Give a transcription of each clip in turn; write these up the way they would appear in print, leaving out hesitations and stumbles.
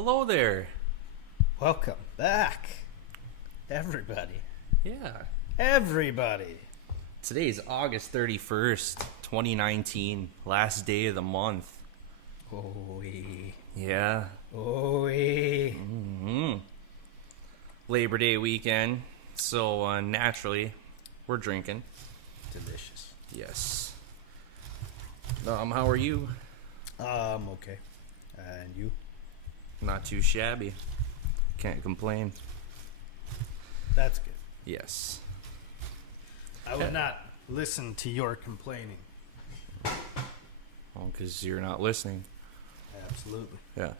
hello there. Welcome back, everybody. Yeah. Everybody. Today is August 31st, 2019. Last day of the month. Oh-wee. Yeah. Oh-wee. Mm-hmm. Labor Day weekend. So, naturally, we're drinking. Delicious. Yes. How are you? Okay. And you? Not too shabby. Can't complain. That's good. Yes. I would not listen to your complaining. Well, because you're not listening. Absolutely. Yeah.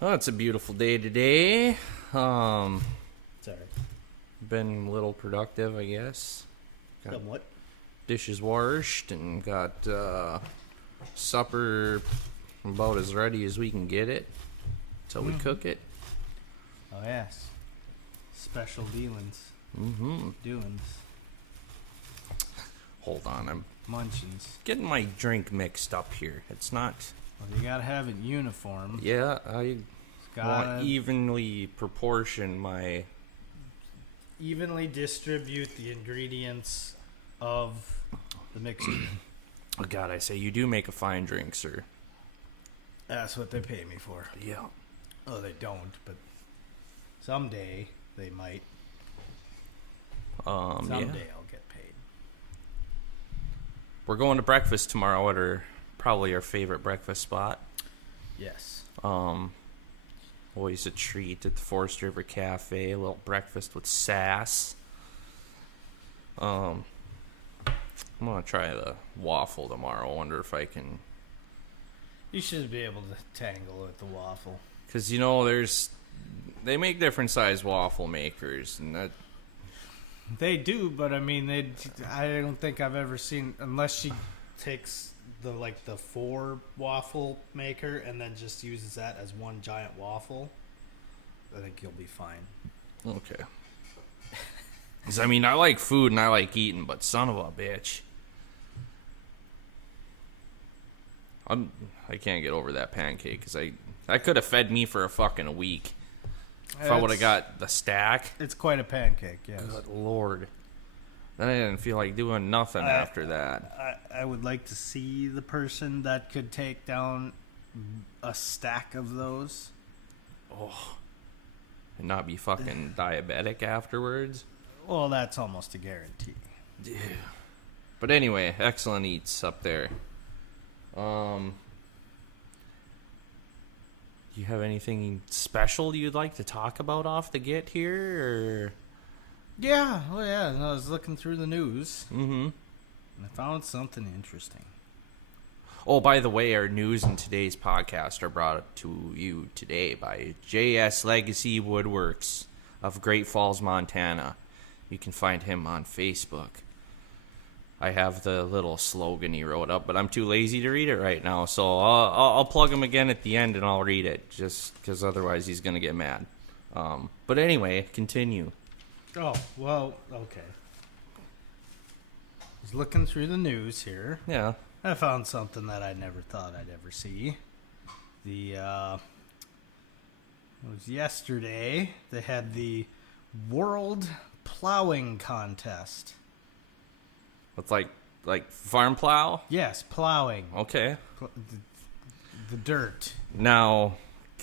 Well, it's a beautiful day today. Sorry. Been a little productive, I guess. Got Somewhat. dishes washed and got supper about as ready as we can get it till we cook it. Oh, yes. Special dealings. Mm-hmm. Doings. Hold on, I'm Munchins. getting my drink mixed up here. It's not... Well, you gotta have it uniform. Yeah, I Gotta want evenly proportion my... evenly distribute the ingredients of the mixture. Oh, God, I say, you do make a fine drink, sir. That's what they pay me for. Yeah. Oh, they don't, but someday they might. Someday Yeah. I'll get paid. We're going to breakfast tomorrow at probably our favorite breakfast spot. Yes. Always a treat at the Forest River Cafe. A little breakfast with sass. I'm gonna try the waffle tomorrow. Wonder if I can, You should be able to tangle with the waffle. because they make different size waffle makers, and that They do, but I mean, I don't think I've ever seen, unless she takes the 4 waffle maker and then just uses that as one giant waffle. I think you'll be fine. okay. 'Cause, I mean, I like food and I like eating, but son of a bitch, I can't get over that pancake because I could have fed me for a fucking week if I would have got the stack. It's quite a pancake, yes. Good Lord. Then I didn't feel like doing nothing after that. I would like to see the person that could take down a stack of those. Oh. And not be fucking diabetic afterwards. Well, that's almost a guarantee. Yeah. But anyway, excellent eats up there. Do you have anything special you'd like to talk about off the get here? Or? Yeah, oh yeah. I was looking through the news Mm-hmm. and I found something interesting. Oh, by the way, our news in today's podcast are brought to you today by JS Legacy Woodworks of Great Falls, Montana. You can find him on Facebook. I have the little slogan he wrote up, but I'm too lazy to read it right now, so I'll plug him again at the end and I'll read it, just because otherwise he's going to get mad. But anyway, continue. Oh, well, okay. I was looking through the news here. Yeah. I found something that I never thought I'd ever see. It was yesterday. They had the World Plowing Contest. It's like farm plow? Yes, plowing. Okay. The dirt. Now,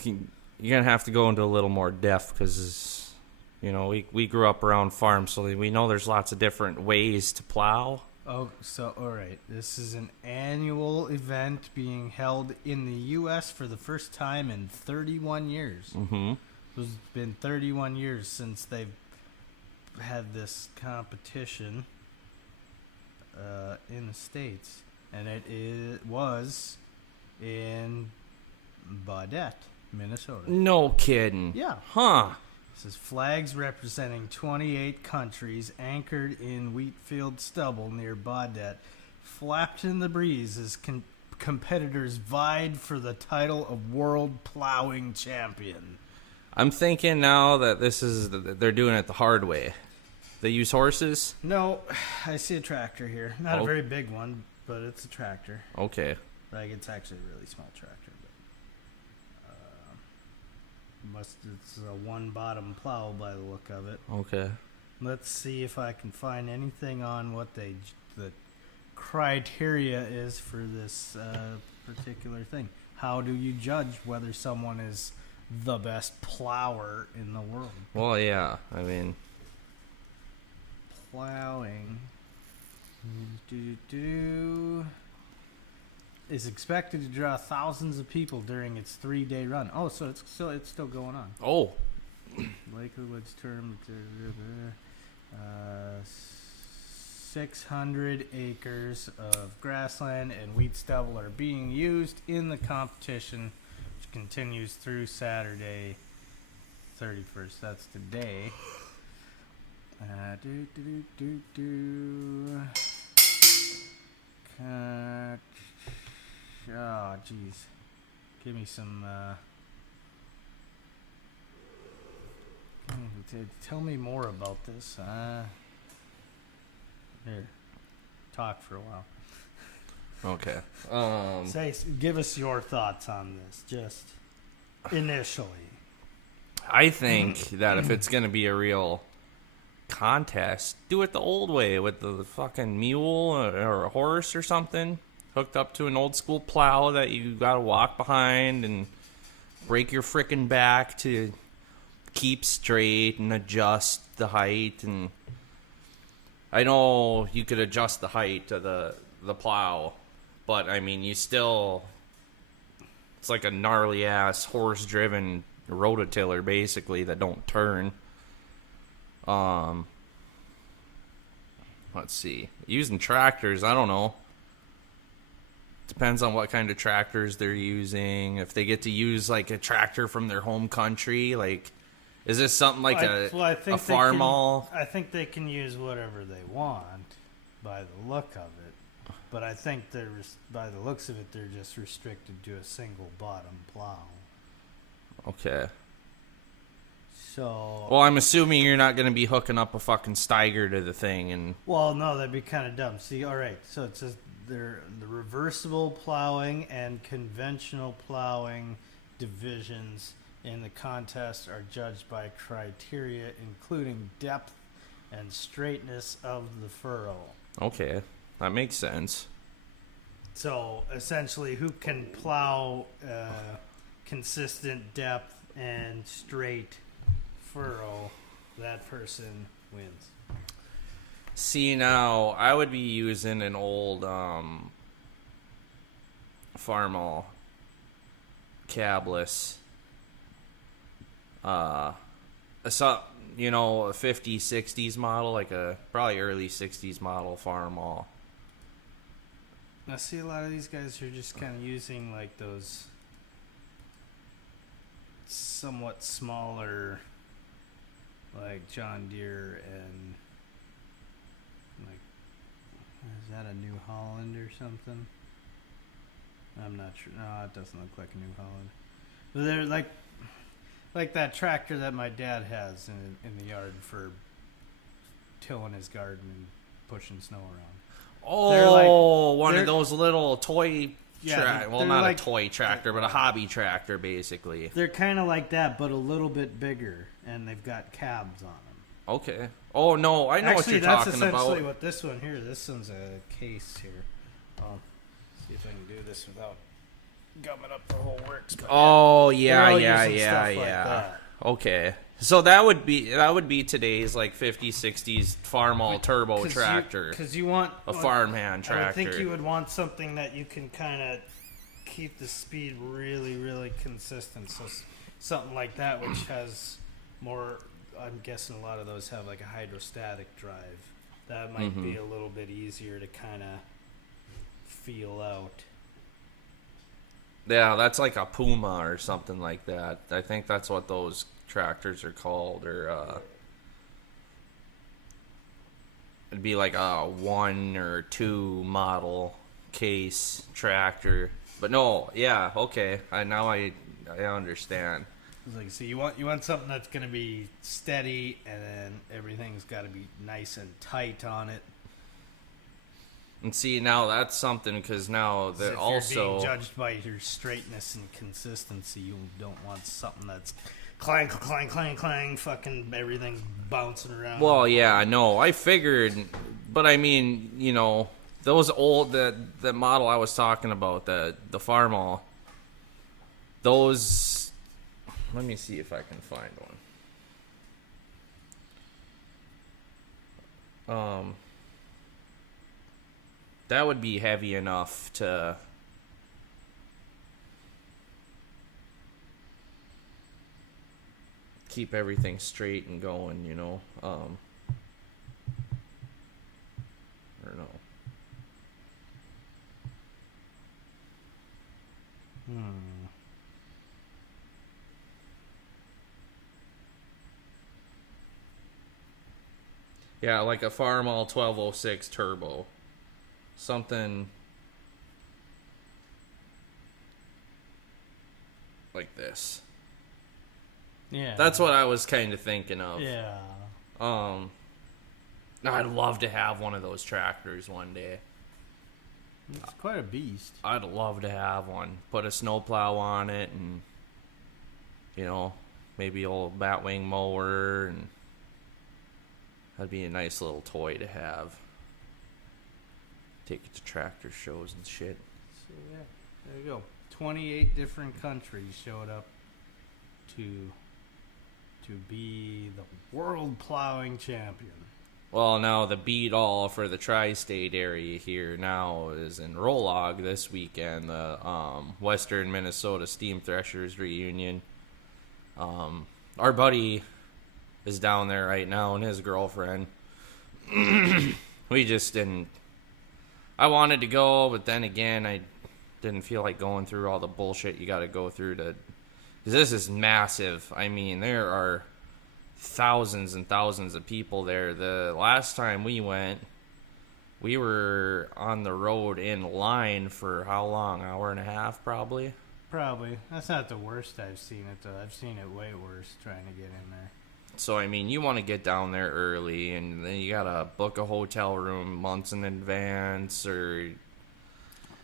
you're going to have to go into a little more depth because, we grew up around farms, so we know there's lots of different ways to plow. Oh, so, all right. This is an annual event being held in the U.S. for the first time in 31 years. Mm-hmm. It's been 31 years since they've had this competition in the States. And it was in Baudette, Minnesota. No kidding. Yeah. Huh. This is flags representing 28 countries anchored in wheat-field stubble near Baudette, flapped in the breeze as competitors vied for the title of World Plowing Champion. I'm thinking now that they're doing it the hard way. They use horses? No, I see a tractor here. Not Oh. a very big one, but it's a tractor. Okay. Like, it's actually a really small tractor. But, It's a one bottom plow by the look of it. Okay. Let's see if I can find anything on what the criteria is for this particular thing. How do you judge whether someone is the best plower in the world? Well, yeah. I mean, Plowing is expected to draw thousands of people during its 3-day run. Oh, so it's still going on. oh, Lakewood Woods term 600 acres of grassland and wheat stubble are being used in the competition, which continues through Saturday 31st. That's today. Oh, jeez. Give me some. Tell me more about this. Here, talk for a while. okay. Give us your thoughts on this, just initially. I think that if it's gonna be a real contest, do it the old way with the fucking mule or a horse or something hooked up to an old school plow that you gotta walk behind and break your frickin' back to keep straight and adjust the height. And I know you could adjust the height of the plow, but I mean, it's like a gnarly ass horse driven rototiller basically that don't turn. Let's see. Using tractors, I don't know. Depends on what kind of tractors they're using. If they get to use like a tractor from their home country, like, is this something like a farm all? I think they can use whatever they want by the look of it. But I think by the looks of it, they're just restricted to a single bottom plow. Okay. So. Well, I'm assuming you're not going to be hooking up a fucking Steiger to the thing and. Well, no, that'd be kind of dumb. See, all right. So it says the reversible plowing and conventional plowing divisions in the contest are judged by criteria including depth and straightness of the furrow. Okay, that makes sense. So essentially, who can plow consistent depth and straight furrow, that person wins. See, now I would be using an old Farmall cabless. A 50s, 60s model, like a probably early 60s model Farmall. I see a lot of these guys are just kind of using like those somewhat smaller, like John Deere and like, is that a New Holland or something? I'm not sure. No, it doesn't look like a New Holland. But they're like that tractor that my dad has in the yard for tilling his garden and pushing snow around. Oh, one of those little toy well, not like, a toy tractor, but a hobby tractor, basically. They're kind of like that, but a little bit bigger, and they've got cabs on them. Okay. Oh, no, I know what you're talking about. That's essentially what this one here, this one's a case here. I'll see if I can do this without gumming up the whole works. But oh, yeah. Like okay. So that would be today's like 50s, 60s Farmall turbo tractor. Because you want a farmhand tractor. I think you would want something that you can kind of keep the speed really, really consistent. So something like that, which has more. I'm guessing a lot of those have like a hydrostatic drive. That might be a little bit easier to kind of feel out. Yeah, that's like a Puma or something like that. I think that's what those tractors are called, or it'd be like a 1 or 2 model case tractor. But no, yeah, okay. I understand. It's like, so you want something that's going to be steady, and then everything's got to be nice and tight on it. And see, now that's something, because now that if also you're being judged by your straightness and consistency, you don't want something that's clang, clang, clang, clang, fucking everything's bouncing around. Well, yeah, no, I figured, but I mean, you know, those old the model I was talking about, the Farmall. Those, let me see if I can find one. That would be heavy enough to keep everything straight and going, you know. Or no. Yeah, like a Farmall 1206 turbo. Something like this. Yeah. That's what I was kind of thinking of. Yeah. I'd love to have one of those tractors one day. It's quite a beast. I'd love to have one. Put a snowplow on it and, you know, maybe a old batwing mower, and that'd be a nice little toy to have. Take it to tractor shows and shit. So, yeah, there you go. 28 different countries showed up to be the world plowing champion. Well, now the beat all for the tri-state area here now is in Rolog this weekend. The Western Minnesota Steam Threshers reunion. Our buddy is down there right now, and his girlfriend. We just didn't. I wanted to go, but then again, I didn't feel like going through all the bullshit you got to go through to. Because this is massive. I mean, there are thousands and thousands of people there. The last time we went, we were on the road in line for how long? Hour and a half, probably? Probably. That's not the worst I've seen it, though. I've seen it way worse trying to get in there. So, I mean, you want to get down there early, and then you got to book a hotel room months in advance, or...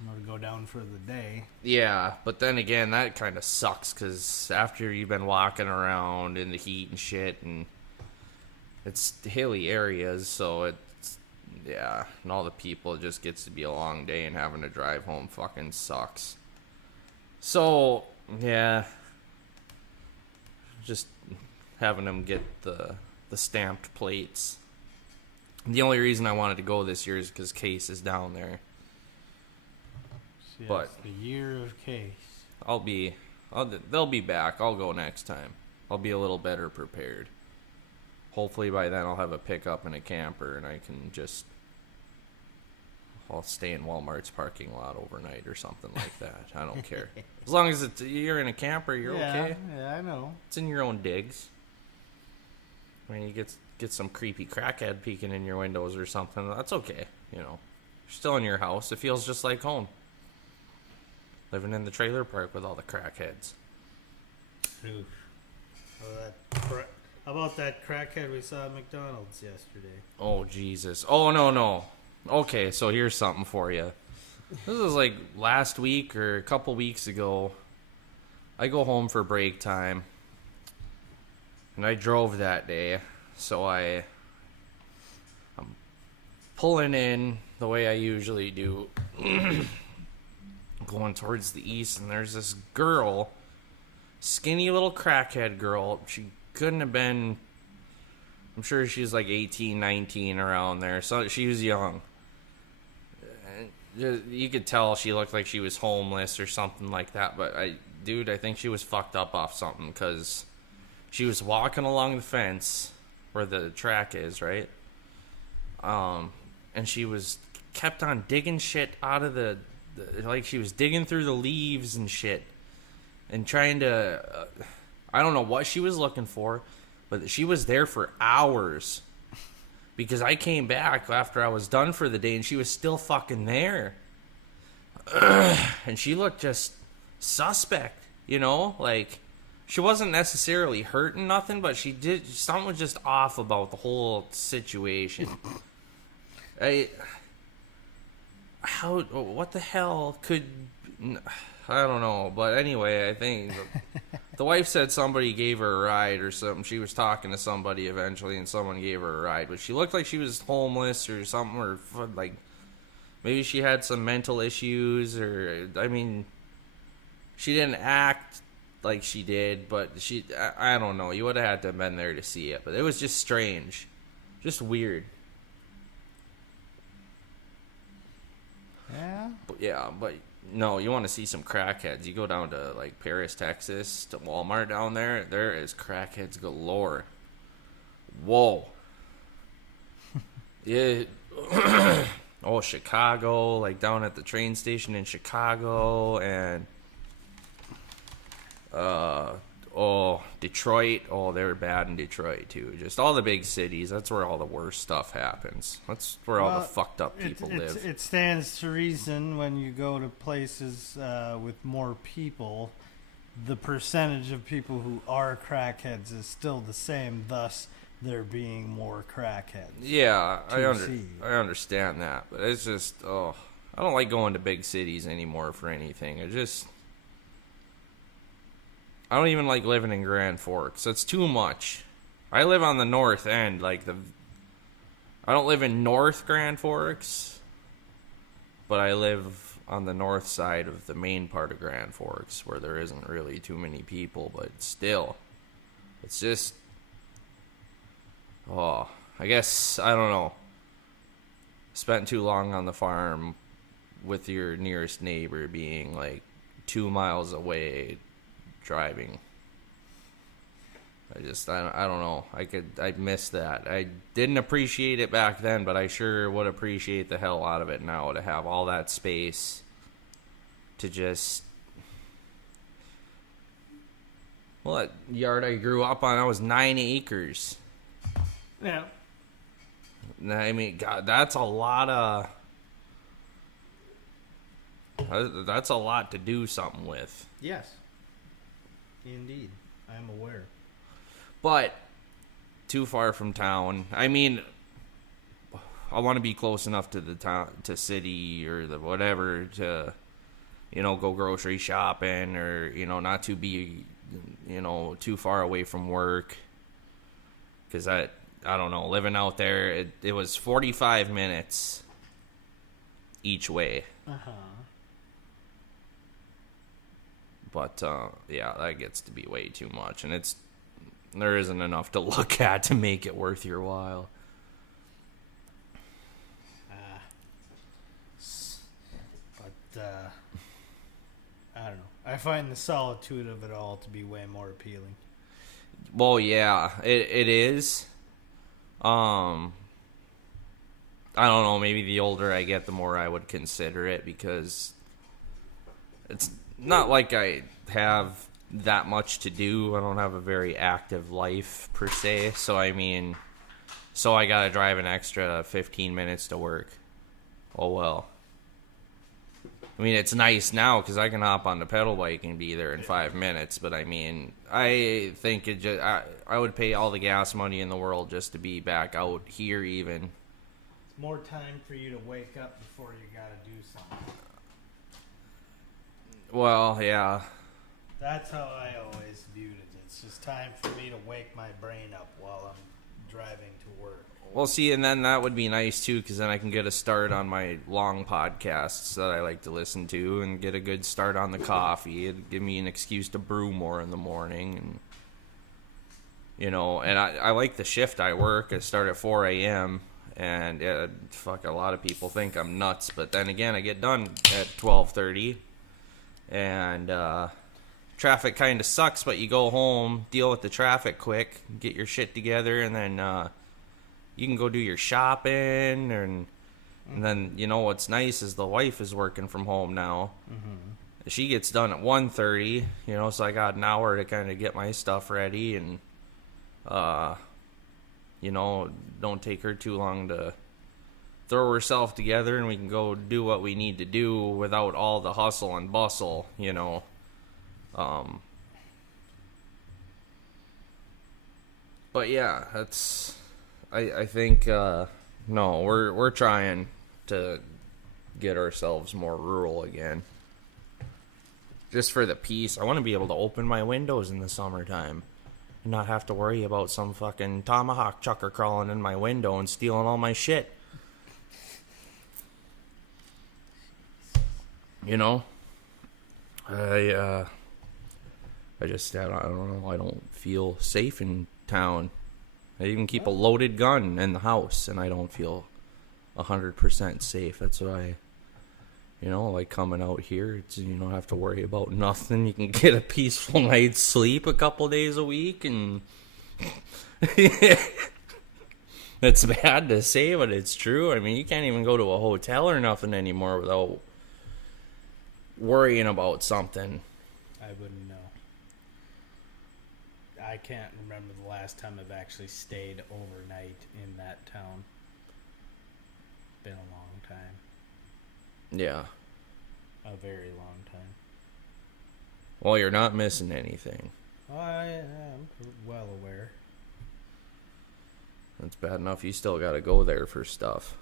I'm going to go down for the day. Yeah, but then again, that kind of sucks, because after you've been walking around in the heat and shit, and it's hilly areas, so it's... Yeah, and all the people, it just gets to be a long day, and having to drive home fucking sucks. So, yeah... Just... having them get the stamped plates. The only reason I wanted to go this year is because Case is down there. So But the year of Case. they'll be back. I'll go next time. I'll be a little better prepared. Hopefully by then I'll have a pickup and a camper, and I can just... I'll stay in Walmart's parking lot overnight or something like that. I don't care. As long as you're in a camper, you're okay. Yeah, I know. It's in your own digs. I mean, you get some creepy crackhead peeking in your windows or something. That's okay, you know. You're still in your house. It feels just like home. Living in the trailer park with all the crackheads. Oof. How about that crackhead we saw at McDonald's yesterday? Oh, Jesus. Oh, no. Okay, so here's something for you. This was like last week or a couple weeks ago. I go home for break time. And I drove that day, so I'm pulling in the way I usually do, going towards the east, and there's this girl, skinny little crackhead girl. She couldn't have been, I'm sure she's like 18, 19, around there, so she was young. You could tell she looked like she was homeless or something like that, but I think she was fucked up off something, because... She was walking along the fence where the track is, right? And she kept on digging shit out of like she was digging through the leaves and shit, and trying to, I don't know what she was looking for, but she was there for hours, because I came back after I was done for the day, and she was still fucking there. And she looked just suspect, you know, like... She wasn't necessarily hurting nothing, but something was just off about the whole situation. What the hell could I don't know, but anyway, I think the wife said somebody gave her a ride or something. She was talking to somebody eventually, and someone gave her a ride, but she looked like she was homeless or something, or like maybe she had some mental issues, or I mean, she didn't act like she did, but I don't know. You would have had to have been there to see it, but it was just strange, just weird. Yeah. But no, you want to see some crackheads. You go down to like Paris, Texas, to Walmart down there. There is crackheads galore. Whoa. Yeah. Oh, Chicago, like down at the train station in Chicago, and Detroit. Oh, they were bad in Detroit too. Just all the big cities. That's where all the worst stuff happens. That's where all the fucked up people live. It stands to reason when you go to places with more people, the percentage of people who are crackheads is still the same. Thus, there being more crackheads. Yeah, I understand that, but it's just I don't like going to big cities anymore for anything. I don't even like living in Grand Forks. It's too much. I live on the north end, I don't live in North Grand Forks, but I live on the north side of the main part of Grand Forks, where there isn't really too many people, but still, it's just, I guess, I don't know. Spent too long on the farm with your nearest neighbor being like 2 miles away driving. I don't know. I miss that. I didn't appreciate it back then, but I sure would appreciate the hell out of it now, to have all that space to just... Well, that yard I grew up on, that was 9 acres. Yeah. I mean, God, that's a lot to do something with. Yes. Indeed. I am aware. But too far from town. I mean, I want to be close enough to the town, to city or the whatever, to, go grocery shopping, or, not to be, too far away from work. Because I don't know, living out there, it was 45 minutes each way. Uh-huh. But, yeah, that gets to be way too much. And there isn't enough to look at to make it worth your while. But, I don't know. I find the solitude of it all to be way more appealing. Well, yeah, it is. I don't know, maybe the older I get, the more I would consider it, because it's not like I have that much to do. I don't have a very active life per se, so I gotta drive an extra 15 minutes to work. Oh well. I mean, it's nice now because I can hop on the pedal bike and be there in 5 minutes, but I think I would pay all the gas money in the world just to be back out here even. It's more time for you to wake up before you gotta do something. Well, yeah. That's how I always viewed it. It's just time for me to wake my brain up while I'm driving to work. Well, see, and then that would be nice, too, because then I can get a start on my long podcasts that I like to listen to, and get a good start on the coffee. It'd give me an excuse to brew more in the morning. And, and I like the shift I work. I start at 4 a.m., and a lot of people think I'm nuts. But then again, I get done at 12:30, and traffic kind of sucks, but you go home, deal with the traffic quick, get your shit together, and then... you can go do your shopping, and then, what's nice is the wife is working from home now. Mm-hmm. She gets done at 1:30, so I got an hour to kind of get my stuff ready, and, don't take her too long to throw herself together, and we can go do what we need to do without all the hustle and bustle, But yeah, that's... I think, no, we're trying to get ourselves more rural again. just for the peace. I want to be able to open my windows in the summertime and not have to worry about some fucking tomahawk chucker crawling in my window and stealing all my shit. You know? I don't know. I don't feel safe in town. I even keep a loaded gun in the house, and I don't feel 100% safe. That's what I, like coming out here. You don't have to worry about nothing. You can get a peaceful night's sleep a couple days a week, and it's bad to say, but it's true. I mean, you can't even go to a hotel or nothing anymore without worrying about something. I wouldn't know. I can't remember the last time I've actually stayed overnight in that town. Been a long time. Yeah. A very long time. Well, you're not missing anything. I am well aware. That's bad enough. You still got to go there for stuff.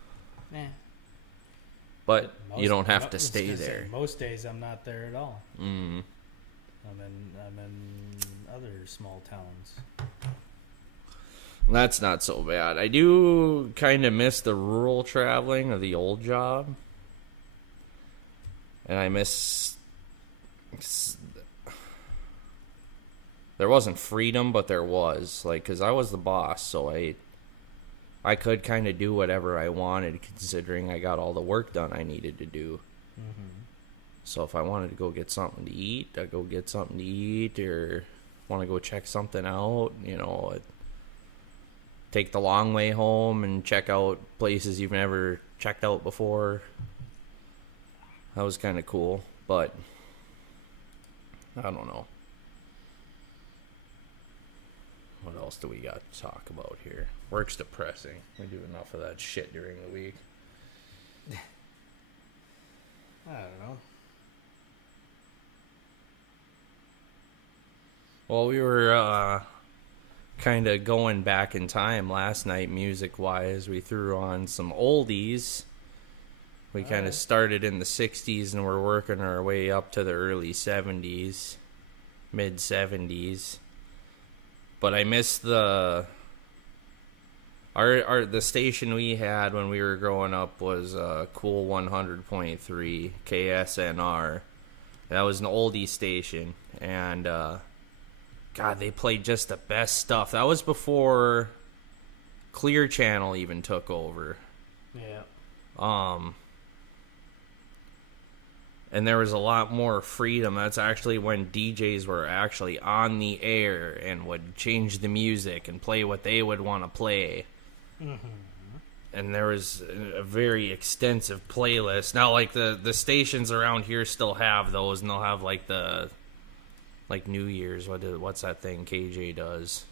But you don't have to stay there. Most days I'm not there at all. Mm. I'm in other small towns. That's not so bad. I do kind of miss the rural traveling of the old job. And I miss... There wasn't freedom, but there was. Because I was the boss, so I could kind of do whatever I wanted, considering I got all the work done I needed to do. Mm-hmm. So if I wanted to go get something to eat, I'd go get something to eat, or want to go check something out, I'd take the long way home and check out places you've never checked out before. That was kind of cool, but I don't know. What else do we got to talk about here? Work's depressing. We do enough of that shit during the week. I don't know. Well, we were kind of going back in time last night, music-wise. We threw on some oldies. We kind of started in the 60s, and we're working our way up to the early 70s, mid-70s. But I missed the station we had when we were growing up was Cool 100.3 KSNR. That was an oldie station, and God, they played just the best stuff. That was before Clear Channel even took over. Yeah. And there was a lot more freedom. That's actually when DJs were actually on the air and would change the music and play what they would want to play. Mm-hmm. And there was a very extensive playlist. Now, the stations around here still have those, and they'll have the New Year's. What's that thing KJ does?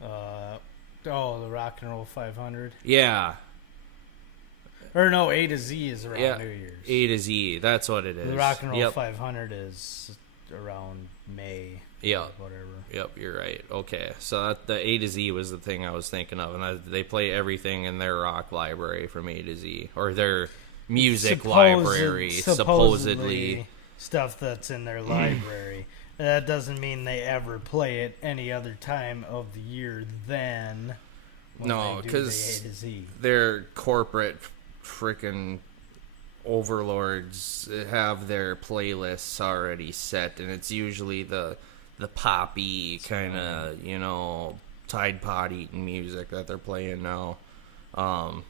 The Rock and Roll 500. Yeah. Or no, A to Z is around New Year's. A to Z, that's what it is. The Rock and Roll 500 is around May. Yeah. Whatever. Yep, you're right. Okay, so the A to Z was the thing I was thinking of, and they play everything in their rock library from A to Z, or their music library, supposedly. Stuff that's in their library. That doesn't mean they ever play it any other time of the year than when no, because their corporate freaking overlords have their playlists already set, and it's usually the poppy kind of Tide Pod eating music that they're playing now. But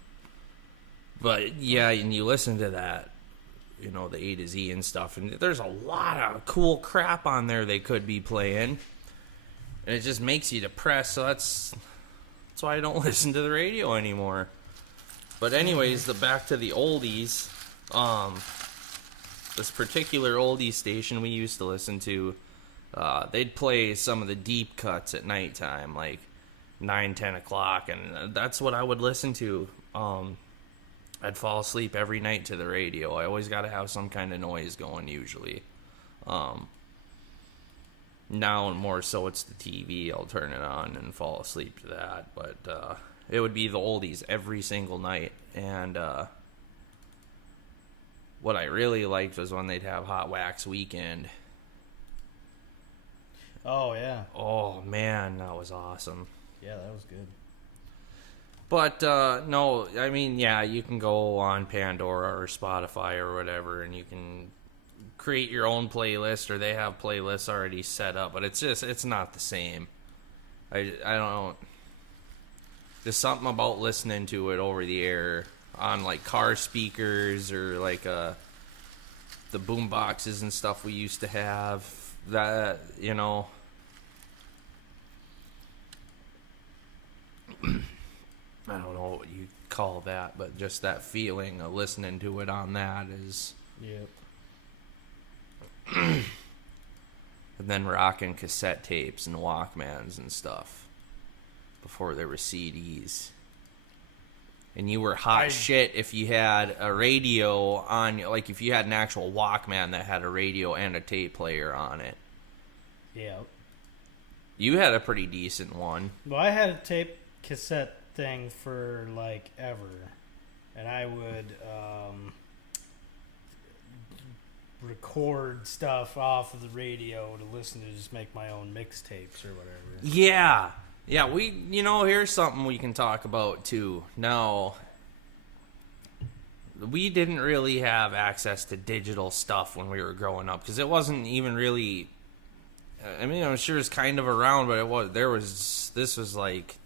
yeah, and you listen to that, the A to Z and stuff, and there's a lot of cool crap on there they could be playing, and it just makes you depressed. So that's why I don't listen to the radio anymore. But anyways, back to the oldies. This particular oldie station we used to listen to, they'd play some of the deep cuts at nighttime, like 9, 10 o'clock, and that's what I would listen to. I'd fall asleep every night to the radio. I always got to have some kind of noise going, usually. Now more so it's the TV. I'll turn it on and fall asleep to that, but it would be the oldies every single night. And what I really liked was when they'd have Hot Wax Weekend. Oh, yeah. Oh, man, that was awesome. Yeah, that was good. But, no, I mean, yeah, you can go on Pandora or Spotify or whatever, and you can create your own playlist, or they have playlists already set up, but it's not the same. I don't, there's something about listening to it over the air on, like, car speakers or, like, the boom boxes and stuff we used to have, that, you know... I don't know what you call that, but just that feeling of listening to it on that is... Yep. And then rocking cassette tapes and Walkmans and stuff before there were CDs. And you were hot shit if you had a radio on, like if you had an actual Walkman that had a radio and a tape player on it. Yeah. You had a pretty decent one. Well, I had a tape cassette thing for like ever, and I would record stuff off of the radio to listen to, just make my own mixtapes or whatever. Yeah, here's something we can talk about too. Now, we didn't really have access to digital stuff when we were growing up, because it wasn't even really, I mean, I'm sure it's kind of around, but this was like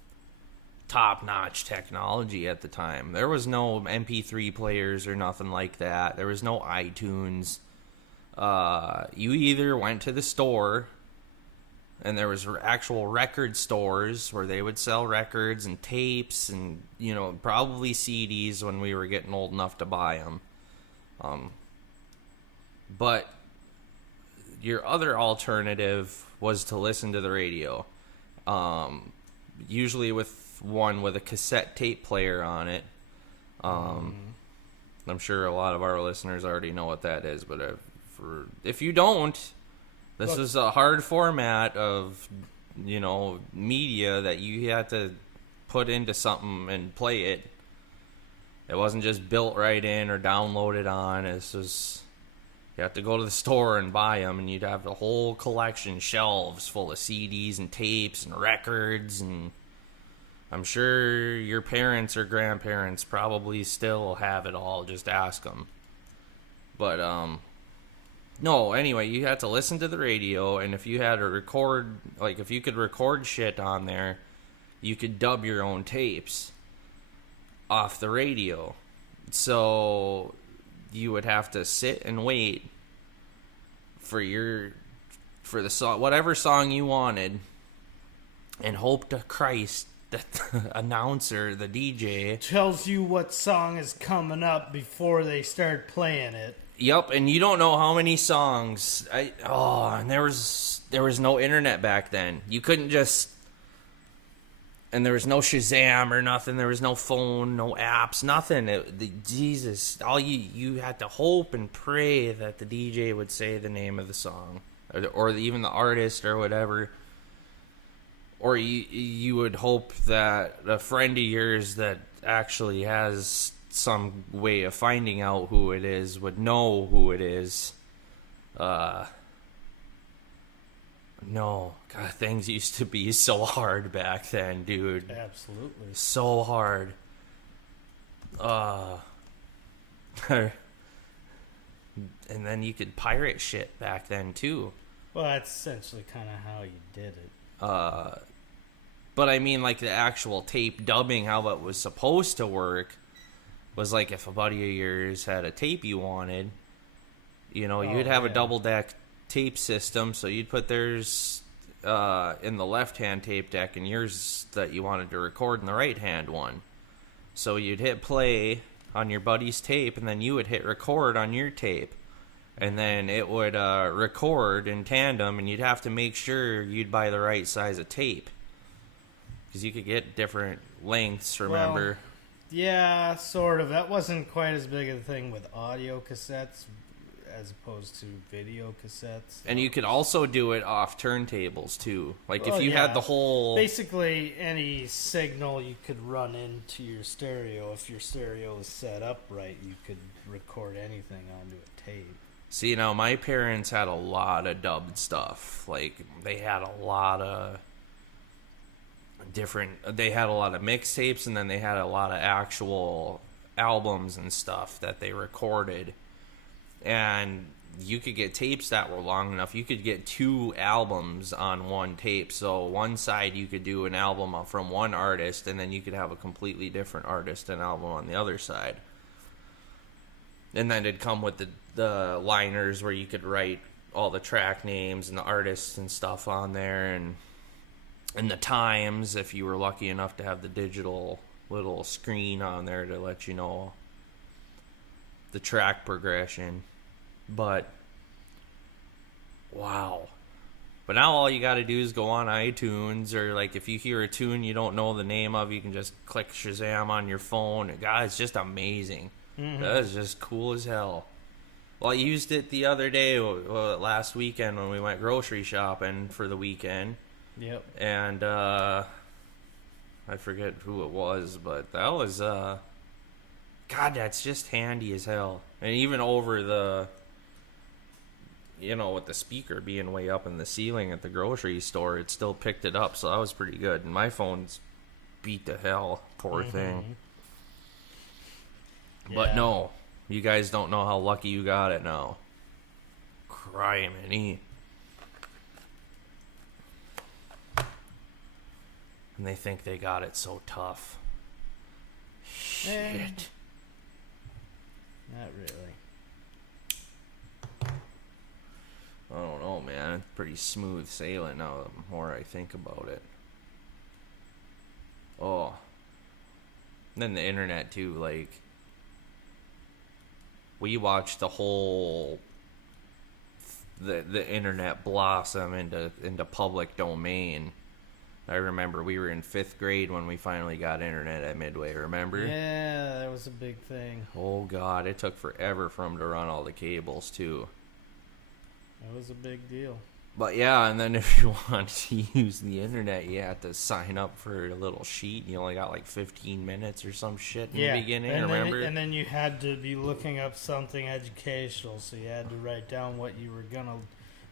top-notch technology at the time. There was no MP3 players or nothing like that. There was no iTunes. You either went to the store, and there was actual record stores where they would sell records and tapes and, probably CDs when we were getting old enough to buy them. But your other alternative was to listen to the radio. Usually with one with a cassette tape player on it. I'm sure a lot of our listeners already know what that is, but if you don't, this is a hard format of media that you had to put into something and play it. It wasn't just built right in or downloaded on. You have to go to the store and buy them, and you'd have the whole collection, shelves full of CDs and tapes and records, and I'm sure your parents or grandparents probably still have it all. Just ask them. But, no, anyway, you had to listen to the radio, and if you had a if you could record shit on there, you could dub your own tapes off the radio. So you would have to sit and wait for the song, whatever song you wanted, and hope to Christ that the announcer, the DJ, tells you what song is coming up before they start playing it. Yep, and you don't know how many songs. And there was no internet back then. You couldn't just, and there was no Shazam or nothing. There was no phone, no apps, nothing. Jesus, all you had to hope and pray that the DJ would say the name of the song, or even the artist or whatever. Or you would hope that a friend of yours that actually has some way of finding out who it is would know who it is. No, God, things used to be so hard back then, dude. Absolutely. So hard. And then you could pirate shit back then, too. Well, that's essentially kind of how you did it. But I mean, like, the actual tape dubbing, how it was supposed to work, was like if a buddy of yours had a tape you wanted, you'd have a double-deck tape system, so you'd put theirs in the left-hand tape deck and yours that you wanted to record in the right-hand one. So you'd hit play on your buddy's tape, and then you would hit record on your tape. And then it would record in tandem, and you'd have to make sure you'd buy the right size of tape. Because you could get different lengths, remember? Well, yeah, sort of. That wasn't quite as big a thing with audio cassettes as opposed to video cassettes. And you could also do it off turntables, too. Like, if you had the whole... Basically, any signal you could run into your stereo. If your stereo was set up right, you could record anything onto a tape. See, now my parents had a lot of dubbed stuff. Like, they had a lot of mixtapes, and then they had a lot of actual albums and stuff that they recorded. And you could get tapes that were long enough. You could get 2 albums on one tape. So one side you could do an album from one artist, and then you could have a completely different artist and album on the other side. And then it'd come with the liners where you could write all the track names and the artists and stuff on there, and the times, if you were lucky enough to have the digital little screen on there to let you know the track progression. But wow. But now all you got to do is go on iTunes, or like if you hear a tune you don't know the name of, you can just click Shazam on your phone. God, it's just amazing. Mm-hmm. That is just cool as hell. Well, I used it the other day, last weekend, when we went grocery shopping for the weekend. Yep. And I forget who it was, but that was God, that's just handy as hell. And even over the, with the speaker being way up in the ceiling at the grocery store, it still picked it up, so that was pretty good. And my phone's beat to hell, poor thing. But no, you guys don't know how lucky you got it now. Criminy. And they think they got it so tough. Shit. Not really. I don't know, man. It's pretty smooth sailing now the more I think about it. Oh. And then the internet, too. Like, we watched the whole the internet blossom into public domain. I remember we were in 5th grade when we finally got internet at Midway, remember? Yeah, that was a big thing. Oh, God, it took forever for them to run all the cables, too. That was a big deal. But, yeah, and then if you wanted to use the internet, you had to sign up for a little sheet. You only got, like, 15 minutes or some shit in the beginning, remember? And then you had to be looking up something educational, so you had to write down what you were going to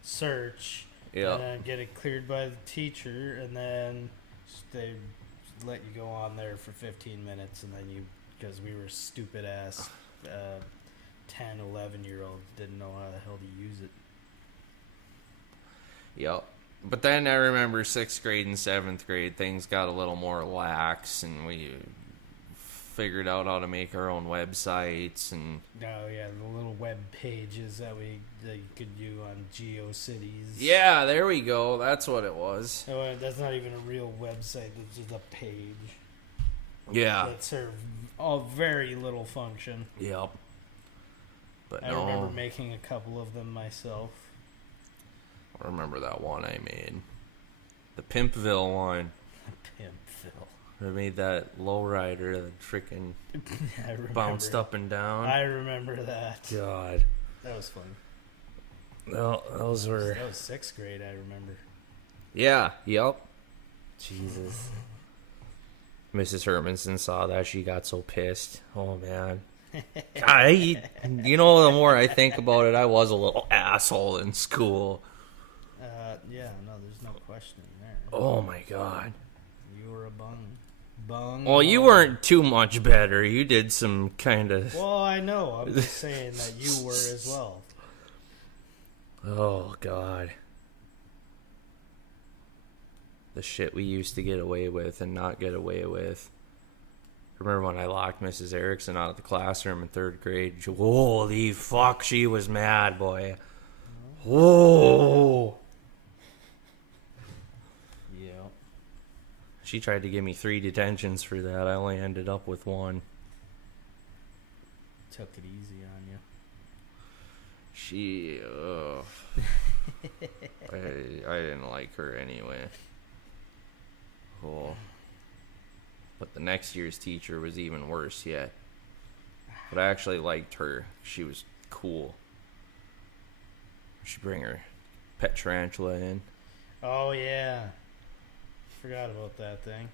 search. Yep. And then get it cleared by the teacher, and then they let you go on there for 15 minutes, and then because we were stupid ass 10, 11-year-olds, didn't know how the hell to use it. Yep. But then I remember 6th grade and 7th grade, things got a little more lax, and we figured out how to make our own websites. And oh yeah, the little web pages that you could do on GeoCities. Yeah, there we go. That's what it was. Oh, that's not even a real website. It's just a page. Yeah. That served very little function. Yep. But I remember making a couple of them myself. I remember that one I made. The Pimpville one. Pimpville. I made that lowrider that freaking bounced up and down. I remember that. God. That was fun. No, those were... That was 6th grade, I remember. Yeah, yep. Jesus. Mrs. Hermanson saw that. She got so pissed. Oh, man. God, the more I think about it, I was a little asshole in school. Yeah, no, there's no question there. Oh, my God. You were a bung. Well, you weren't too much better. You did some kind of... Well, I know. I'm just saying that you were as well. Oh, God. The shit we used to get away with and not get away with. Remember when I locked Mrs. Erickson out of the classroom in 3rd grade? Holy fuck, she was mad, boy. Whoa. Yeah. She tried to give me 3 detentions for that. I only ended up with 1. Took it easy on you. She, I didn't like her anyway. Cool. But the next year's teacher was even worse yet. But I actually liked her. She was cool. She'd bring her pet tarantula in. Oh, yeah. Forgot about that thing.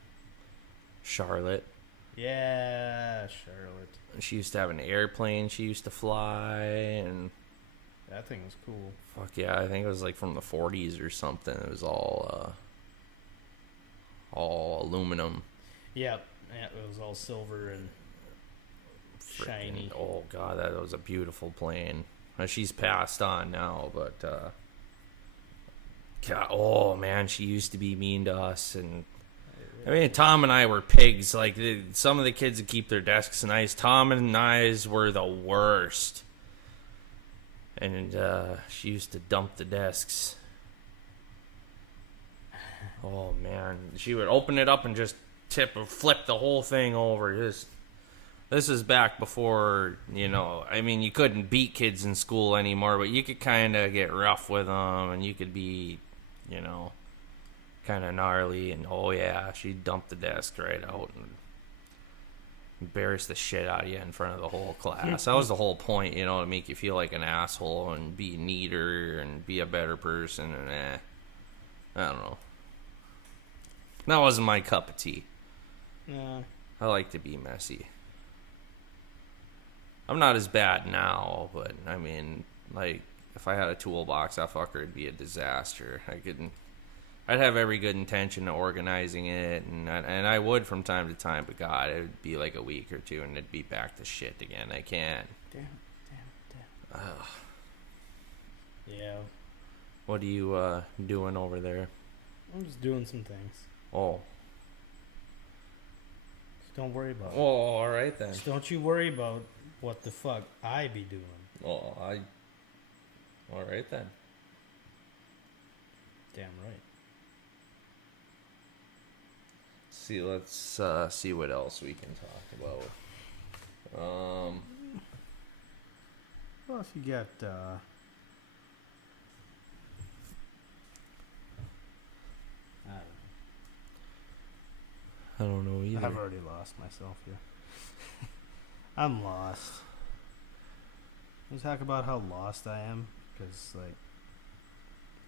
Charlotte. Yeah, Charlotte. She used to have an airplane she used to fly, and That thing was cool. Fuck yeah, I think it was like from the 40s or something. It was all aluminum. Yep. Yeah, it was all silver and shiny. Oh god, that was a beautiful plane. She's passed on now, but God, oh man, she used to be mean to us. And I mean, Tom and I were pigs. Like some of the kids would keep their desks nice. Tom and I's were the worst. And she used to dump the desks. Oh man, she would open it up and just flip the whole thing over. This is back before, I mean, you couldn't beat kids in school anymore, but you could kind of get rough with them, and you could be, kind of gnarly. And oh yeah, she'd dump the desk right out and embarrass the shit out of you in front of the whole class. That was the whole point, to make you feel like an asshole and be neater and be a better person. And I don't know. That wasn't my cup of tea. Yeah. I like to be messy. I'm not as bad now, but I mean, like, if I had a toolbox, that fucker would be a disaster. I'd have every good intention of organizing it, and I would from time to time, but God, it would be like a week or two, and it'd be back to shit again. I can't. Damn. Ugh. Yeah. What are you doing over there? I'm just doing some things. Oh. Just don't worry about it. Oh, all right then. Just don't you worry about what the fuck I be doing. Oh, all right then. Damn right. Let's see what else we can talk about. Well, if you got I don't know either. I've already lost myself here. I'm lost. Let's talk about how lost I am, because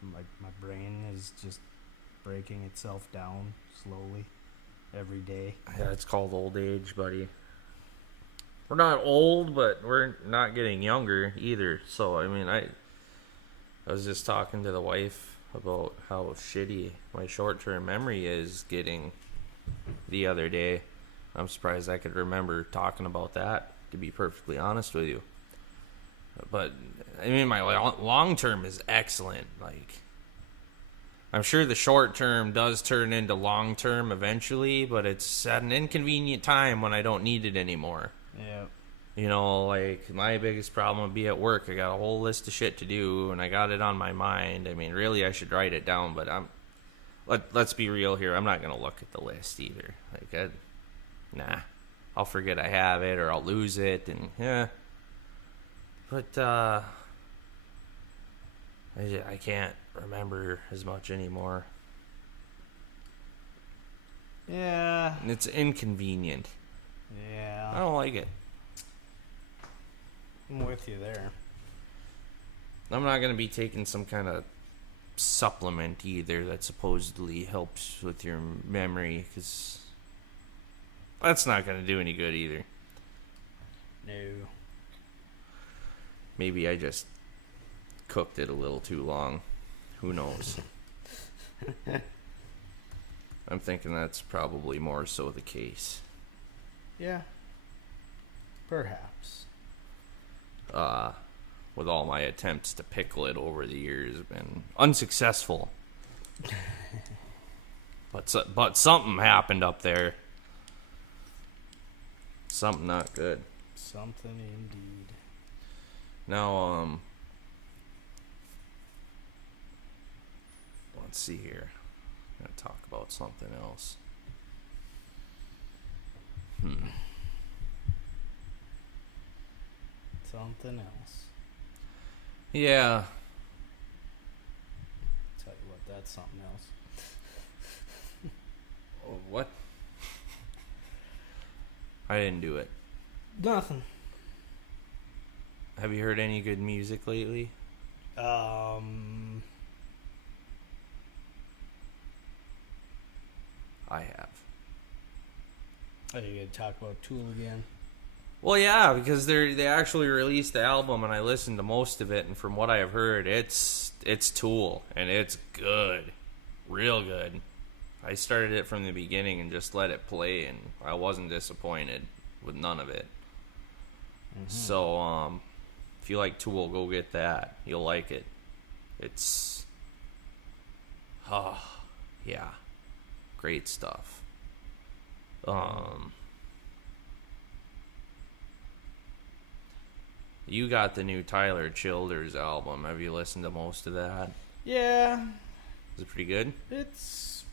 my brain is just breaking itself down slowly every day. Yeah, it's called old age, buddy. We're not old, but we're not getting younger either. So I mean, I was just talking to the wife about how shitty my short-term memory is getting the other day. I'm surprised I could remember talking about that, to be perfectly honest with you. But I mean, my long-term is excellent. Like, I'm sure the short-term does turn into long-term eventually, but it's at an inconvenient time when I don't need it anymore. Yeah. Like, my biggest problem would be at work. I got a whole list of shit to do, and I got it on my mind. I mean, really, I should write it down, but let's be real here. I'm not going to look at the list either. Like, nah. I'll forget I have it, or I'll lose it, and yeah. But, I can't remember as much anymore. Yeah. And it's inconvenient. Yeah. I don't like it. I'm with you there. I'm not going to be taking some kind of supplement either that supposedly helps with your memory, because that's not going to do any good either. No. Maybe I just cooked it a little too long. Who knows? I'm thinking that's probably more so the case. Yeah. Perhaps. With all my attempts to pickle it over the years, have been unsuccessful. But something happened up there. Something not good. Something indeed. Now, let's see here. I'm gonna talk about something else. Something else. Yeah. Tell you what, that's something else. Oh, what? I didn't do it. Nothing. Have you heard any good music lately? I I have. Are you gonna talk about Tool again? Well, yeah, because they actually released the album, and I listened to most of it, and from what I've heard, it's Tool, and it's good, real good. I started it from the beginning and just let it play, and I wasn't disappointed with none of it. Mm-hmm. So, if you like Tool, go get that. You'll like it. It's, yeah, great stuff. You got the new Tyler Childers album. Have you listened to most of that? Yeah. Is it pretty good? It's...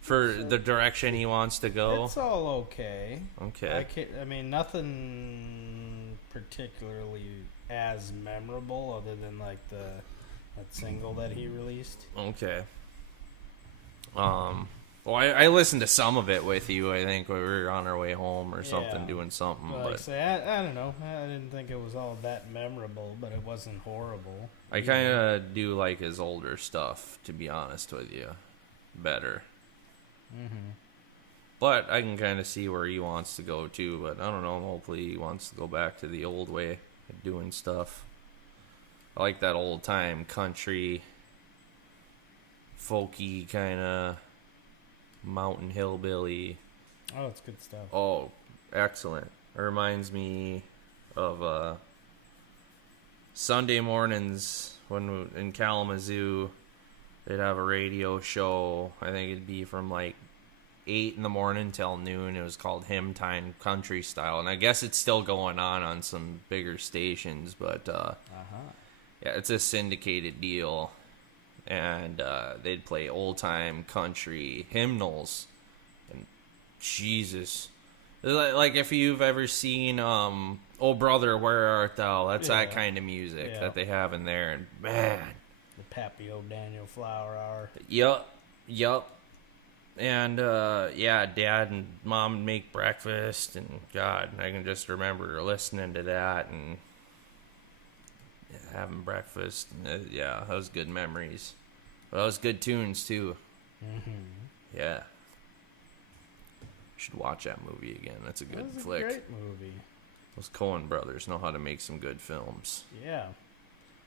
For the direction he wants to go? It's all okay. Okay. I mean, nothing particularly as memorable other than, like, that single that he released. Okay. Well, I listened to some of it with you, I think, when we were on our way home or something, doing something. Well, but like I say, I don't know. I didn't think it was all that memorable, but it wasn't horrible. I kind of do like his older stuff, to be honest with you, better. Mm-hmm. But I can kind of see where he wants to go, too. But I don't know. Hopefully he wants to go back to the old way of doing stuff. I like that old-time country, folky kind of mountain hillbilly. Oh, it's good stuff. Oh, excellent. It reminds me of Sunday mornings when in Kalamazoo they'd have a radio show. I think it'd be from like 8 in the morning till noon. It was called Hymn Time Country Style, and I guess it's still going on some bigger stations, but yeah, it's a syndicated deal. And they'd play old-time country hymnals. And Jesus. Like if you've ever seen Oh Brother, Where Art Thou? That's that kind of music that they have in there. And man. The Pappy O'Daniel Flower Hour. Yup. And Dad and Mom would make breakfast. And God, I can just remember listening to that and having breakfast. That was good memories. But that was good tunes, too. Mm-hmm. Yeah. Should watch that movie again. That's a good flick. Great movie. Those Coen brothers know how to make some good films. Yeah.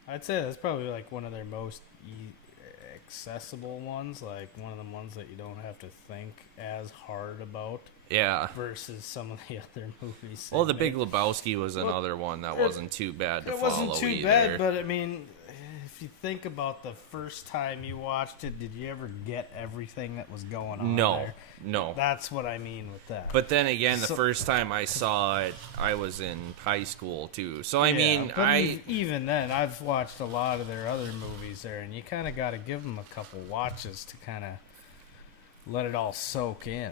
I'd say that's probably like one of their most accessible ones, like one of the ones that you don't have to think as hard about. Yeah. Versus some of the other movies. Well, The Big Lebowski was another one that wasn't too bad to follow either. It wasn't too bad, but I mean, if you think about the first time you watched it, did you ever get everything that was going on there? No. That's what I mean with that. But then again, the first time I saw it, I was in high school too. So I mean, even then, I've watched a lot of their other movies there, and you kind of got to give them a couple watches to kind of let it all soak in.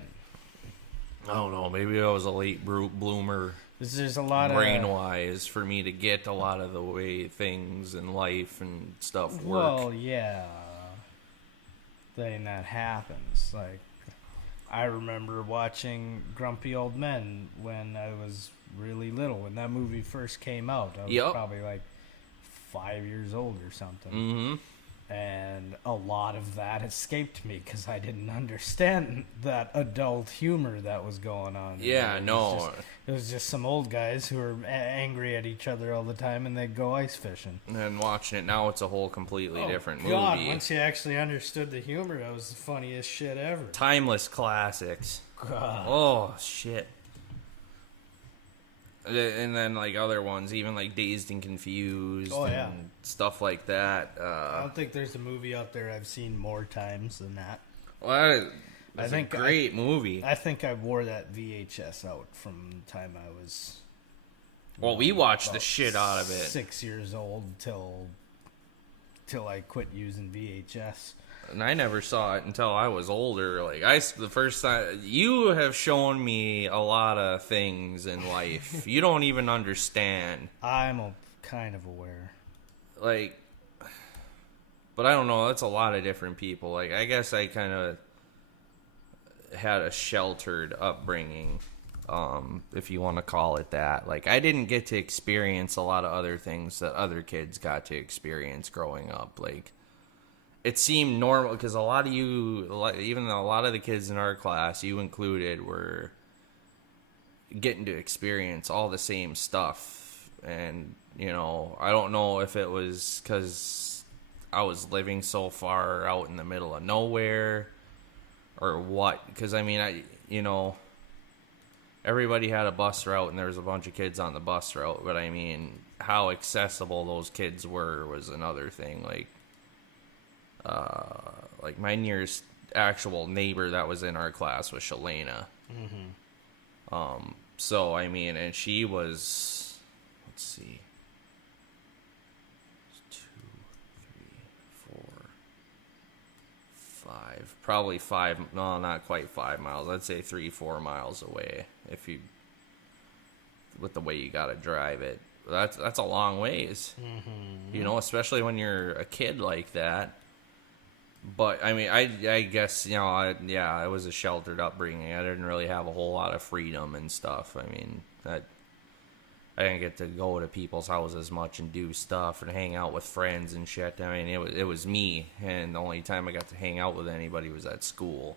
I don't know. Maybe I was a late bloomer. There's a lot of brain-wise for me to get a lot of the way things in life and stuff work. Well, yeah. Then that happens. Like, I remember watching Grumpy Old Men when I was really little. When that movie first came out, I was probably like 5 years old or something. Mm-hmm. And a lot of that escaped me because I didn't understand that adult humor that was going on. Yeah, it was just some old guys who were angry at each other all the time, and they'd go ice fishing. And watching it now, it's a whole completely different movie. God, once you actually understood the humor, that was the funniest shit ever. Timeless classics. God. Oh, shit. And then, like, other ones, even, like, Dazed and Confused and stuff like that. I don't think there's a movie out there I've seen more times than that. Well, that's a great movie. I think I wore that VHS out from the time I was... Well, we watched the shit out of it. 6 years old till I quit using VHS. And I never saw it until I was older. Like the first time you have shown me a lot of things in life. You don't even understand. I'm kind of aware. Like, but I don't know. That's a lot of different people. Like, I guess I kind of had a sheltered upbringing, if you want to call it that. Like, I didn't get to experience a lot of other things that other kids got to experience growing up. Like, it seemed normal because a lot of you, even a lot of the kids in our class, you included, getting to experience all the same stuff. And, you know, I don't know if it was because I was living so far out in the middle of nowhere or what. Because, I mean, everybody had a bus route and there was a bunch of kids on the bus route. But, I mean, how accessible those kids were was another thing. Like my nearest actual neighbor that was in our class was Shalana. Mm-hmm. So, I mean, and she was, let's see, 2, 3, 4, 5, probably 5, no, not quite 5 miles. I'd say 3-4 miles away with the way you got to drive it. That's a long ways, mm-hmm. You know, especially when you're a kid like that. But, I mean, I guess, you know, I was a sheltered upbringing. I didn't really have a whole lot of freedom and stuff. I mean, I didn't get to go to people's houses much and do stuff and hang out with friends and shit. I mean, it was me, and the only time I got to hang out with anybody was at school.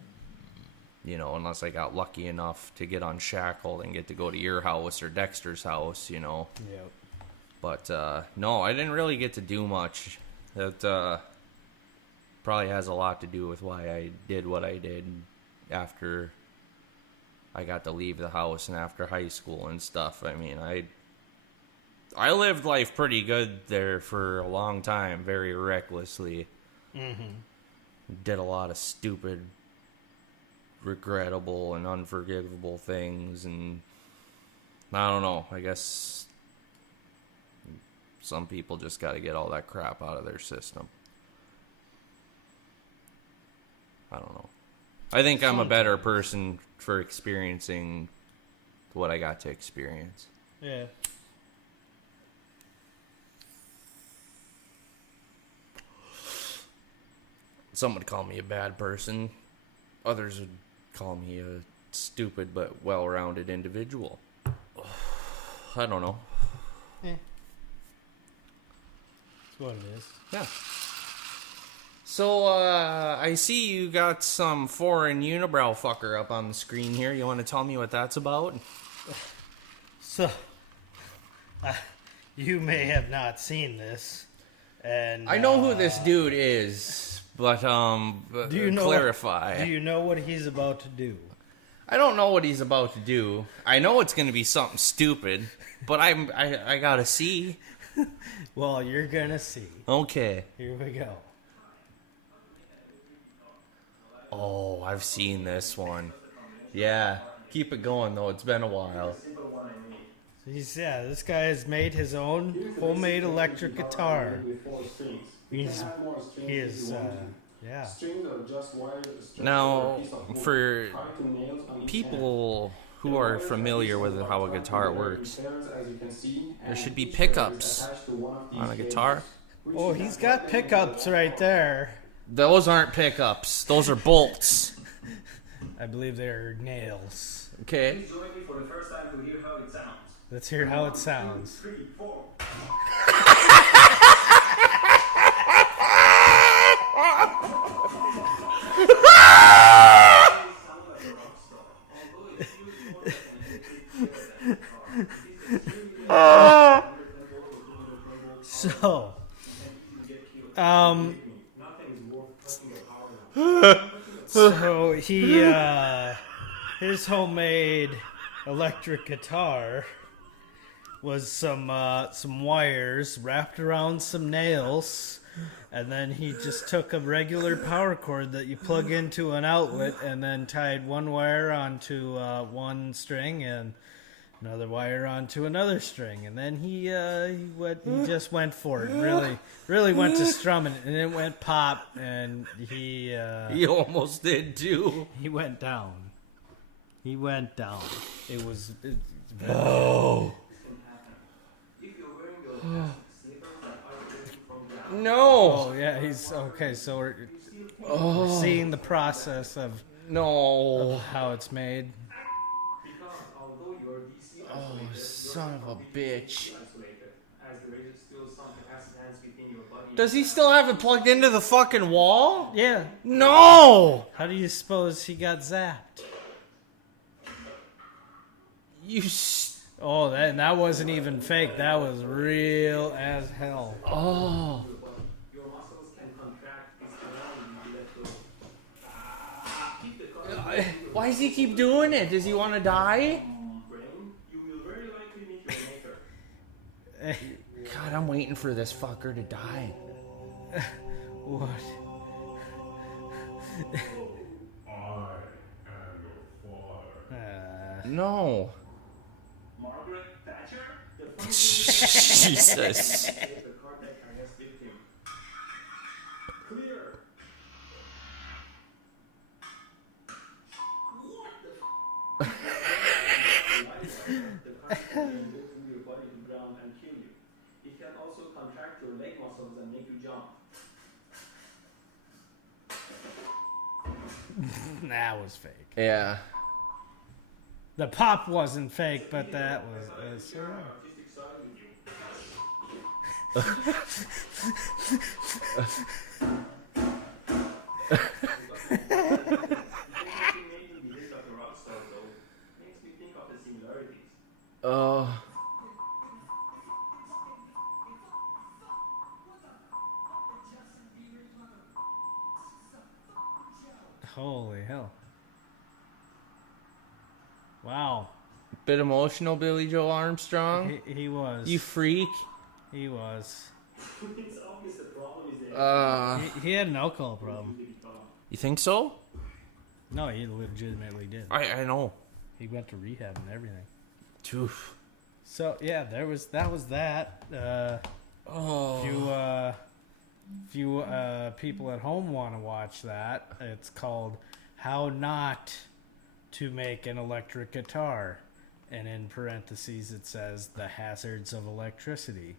You know, unless I got lucky enough to get unshackled and get to go to your house or Dexter's house, you know. Yep. But, no, I didn't really get to do much. That, probably has a lot to do with why I did what I did after I got to leave the house and after high school and stuff. I mean, I lived life pretty good there for a long time, very recklessly. Mm-hmm. Did a lot of stupid, regrettable, and unforgivable things, and I don't know, I guess some people just got to get all that crap out of their system. I don't know. I think I'm a better person for experiencing what I got to experience. Yeah. Some would call me a bad person. Others would call me a stupid but well-rounded individual. I don't know. Yeah. That's what it is. Yeah. So, I see you got some foreign unibrow fucker up on the screen here. You want to tell me what that's about? So, you may have not seen this, and I know who this dude is, but do you know clarify. Do you know what he's about to do? I don't know what he's about to do. I know it's going to be something stupid, but I gotta see. Well, you're gonna see. Okay. Here we go. Oh, I've seen this one. Yeah. Keep it going, though. It's been a while. This guy has made his own homemade electric guitar. Yeah. Now, for people who are familiar with how a guitar works, there should be pickups on a guitar. Oh, he's got pickups right there. Those aren't pickups. Those are bolts. I believe they're nails. Okay. Let's hear how it sounds. 3, 4. So, so he, his homemade electric guitar was some wires wrapped around some nails, and then he just took a regular power cord that you plug into an outlet and then tied one wire onto one string and another wire onto another string, and then he just went for it. Really went to strumming it, and it went pop, and he almost did too. He went down. It was. Oh. No. Oh yeah, he's okay. So we're seeing the process of how it's made. Oh, son of a bitch. Does he still have it plugged into the fucking wall? Yeah. No! How do you suppose he got zapped? You. Oh, that wasn't even fake. That was real as hell. Oh. Your muscles can contract this around you let go. Why does he keep doing it? Does he want to die? Brain, you will very likely meet your maker. God, I'm waiting for this fucker to die. What? I am your father. No. Margaret Thatcher, the Jesus. saved the cardiac arrest victim. Clear. What the The cardiac can go through your body to ground and kill you. It can also contract your leg muscles and make you jump. That was fake. Yeah. The pop wasn't fake, but that was. Your artistic side with you. Makes me think of the similarities. Oh. Holy hell! Wow, Bit emotional, Billy Joe Armstrong. he was. You freak. He was. It's obvious the problem is that He had an alcohol problem. You think so? No, he legitimately did. I know. He went to rehab and everything. Oof. So yeah, that was that. Oh. Few people at home want to watch that. It's called "How Not to Make an Electric Guitar," and in parentheses it says "The Hazards of Electricity."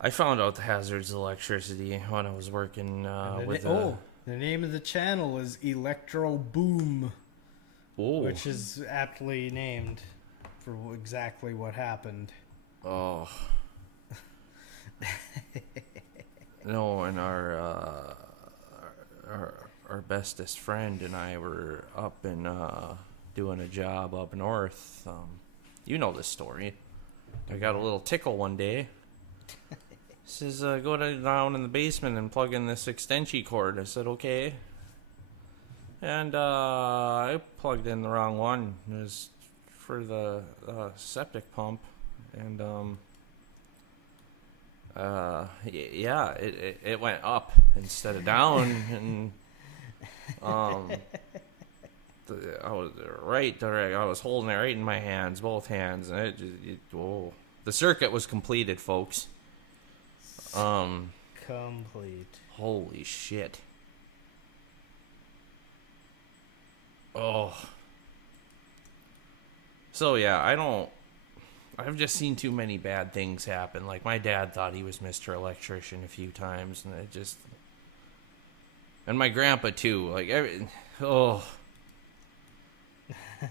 I found out the hazards of electricity when I was working with the... The name of the channel is Electro Boom, Oh. which is aptly named for exactly what happened. Oh. No, and our bestest friend and I were up and doing a job up north. You know this story. I got a little tickle one day. Says, go down in the basement and plug in this extension cord. I said, okay. And I plugged in the wrong one. It was for the septic pump. And yeah, it went up instead of down. And I was I was holding it right in my hands, both hands, and whoa. The circuit was completed, folks. Complete. Holy shit. Oh. So yeah, I've just seen too many bad things happen. Like, my dad thought he was Mr. Electrician a few times, and and my grandpa too. Like, oh.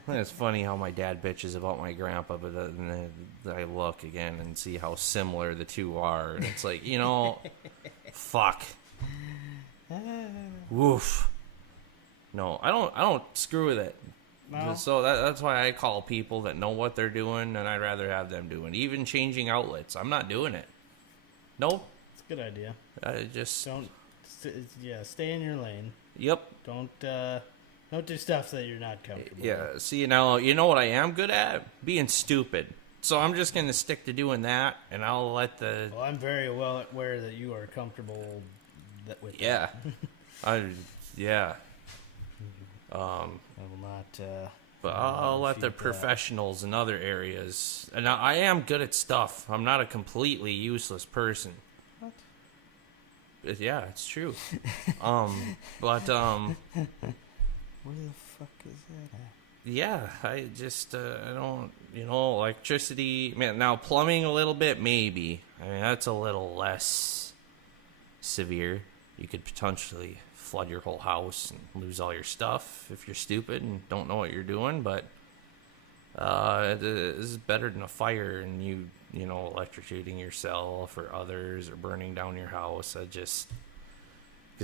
It's funny how my dad bitches about my grandpa, but then I look again and see how similar the two are, and it's like, fuck. Woof. No, I don't screw with it. No. So that's why I call people that know what they're doing, and I'd rather have them doing. Even changing outlets, I'm not doing it. Nope. It's a good idea. I just Stay in your lane. Yep. Don't do stuff that you're not comfortable Yeah. with. See, now you know what I am good at? Being stupid. So I'm just gonna stick to doing that, and I'll let the Well, I'm very well aware that you are comfortable with yeah. Yeah. that. I will not. But I'll let the defeat that. professionals in other areas. And I am good at stuff. I'm not a completely useless person. What? Yeah, it's true. But Where the fuck is that at? yeah, I just I don't, electricity. Man, now plumbing a little bit, maybe. I mean, that's a little less severe. You could potentially flood your whole house and lose all your stuff if you're stupid and don't know what you're doing. But this is better than a fire and you electrocuting yourself or others or burning down your house. Because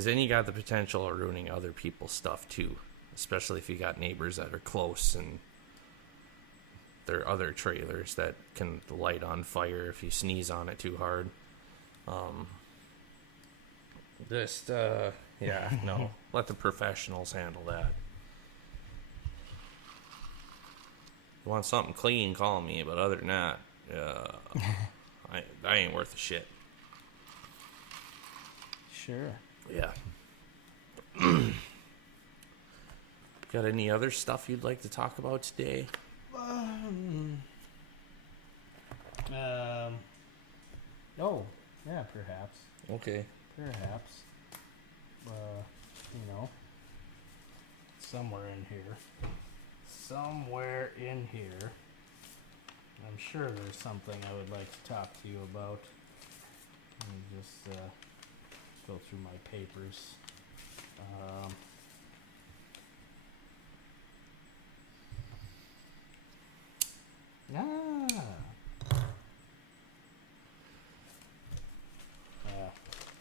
then you got the potential of ruining other people's stuff too, especially if you got neighbors that are close and there are other trailers that can light on fire if you sneeze on it too hard. No. Let the professionals handle that. You want something clean, call me. But other than that, I ain't worth a shit. Sure. Yeah. Got any other stuff you'd like to talk about today? Oh, yeah, perhaps. Okay. Perhaps. Somewhere in here. I'm sure there's something I would like to talk to you about. Let me just go through my papers.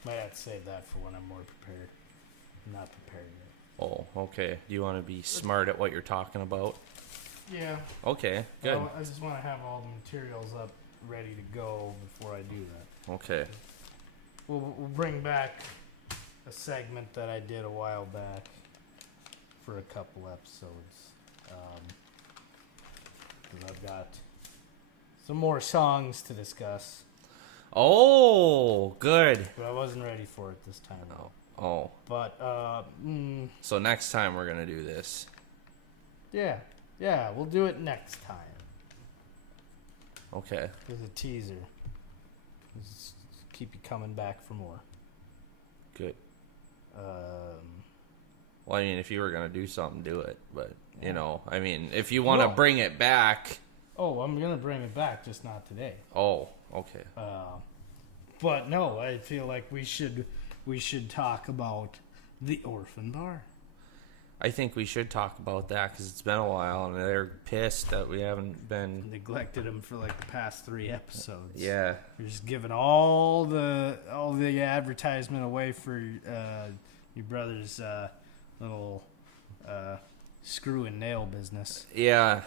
Might have to save that for when I'm more prepared. I'm not prepared yet. Oh, okay. Do you want to be smart at what you're talking about? Yeah. Okay, good. I just want to have all the materials up ready to go before I do that. Okay. We'll bring back a segment that I did a while back for a couple episodes. Because I've got some more songs to discuss. Oh, good. But I wasn't ready for it this time. Oh. But, So next time we're going to do this. yeah, we'll do it next time. Okay. There's a teaser. Just keep you coming back for more. Good. Well, I mean, if you were going to do something, do it. But, if you want to bring it back. Oh, I'm going to bring it back, just not today. Oh, okay. But no, I feel like we should talk about the Orphan Bar. I think we should talk about that because it's been a while and they're pissed that we haven't been Neglected them for like the past 3 episodes. Yeah. You're just giving all the advertisement away for your brother's little screw and nail business. Yeah.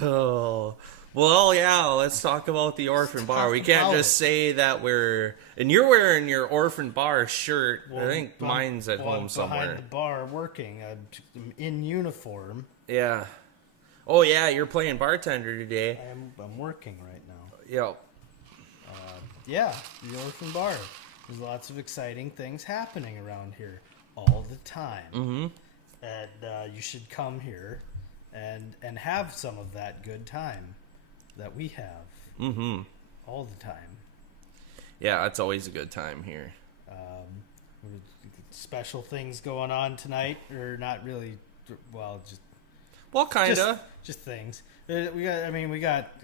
Oh. Well, yeah, let's talk about the Orphan Bar. We can't just say that we're... And you're wearing your Orphan Bar shirt. Well, I think mine's at home somewhere. Behind the bar working. I'm in uniform. Yeah. Oh, yeah, you're playing bartender today. I'm working right now. Yep. Yeah, the Orphan Bar. There's lots of exciting things happening around here all the time. Mm-hmm. And you should come here and have some of that good time that we have all the time. Yeah, it's always a good time here. Special things going on tonight, or not really? Well, kind of just things. We got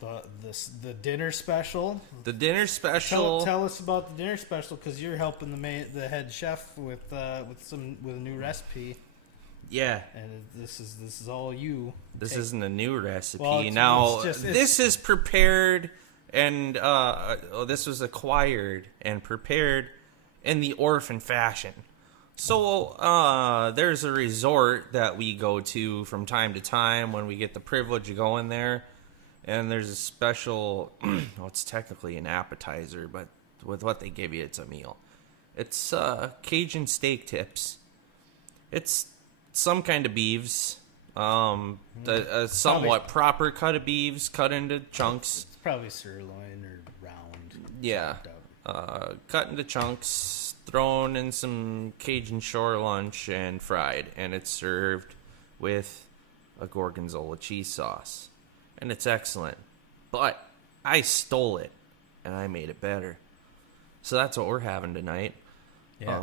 the dinner special. The dinner special. Tell us about the dinner special because you're helping the head chef with a new recipe. Yeah, and this is all you. This isn't a new recipe. Well, this is prepared and this was acquired and prepared in the orphan fashion. So there's a resort that we go to from time to time when we get the privilege of going there, and there's a special. Well, it's technically an appetizer, but with what they give you, it's a meal. It's Cajun steak tips. It's some kind of beeves, a somewhat proper cut of beeves cut into chunks. It's probably sirloin or round. Yeah, cut into chunks, thrown in some Cajun shore lunch and fried, and it's served with a gorgonzola cheese sauce, and it's excellent. But I stole it, and I made it better. So that's what we're having tonight. Yes.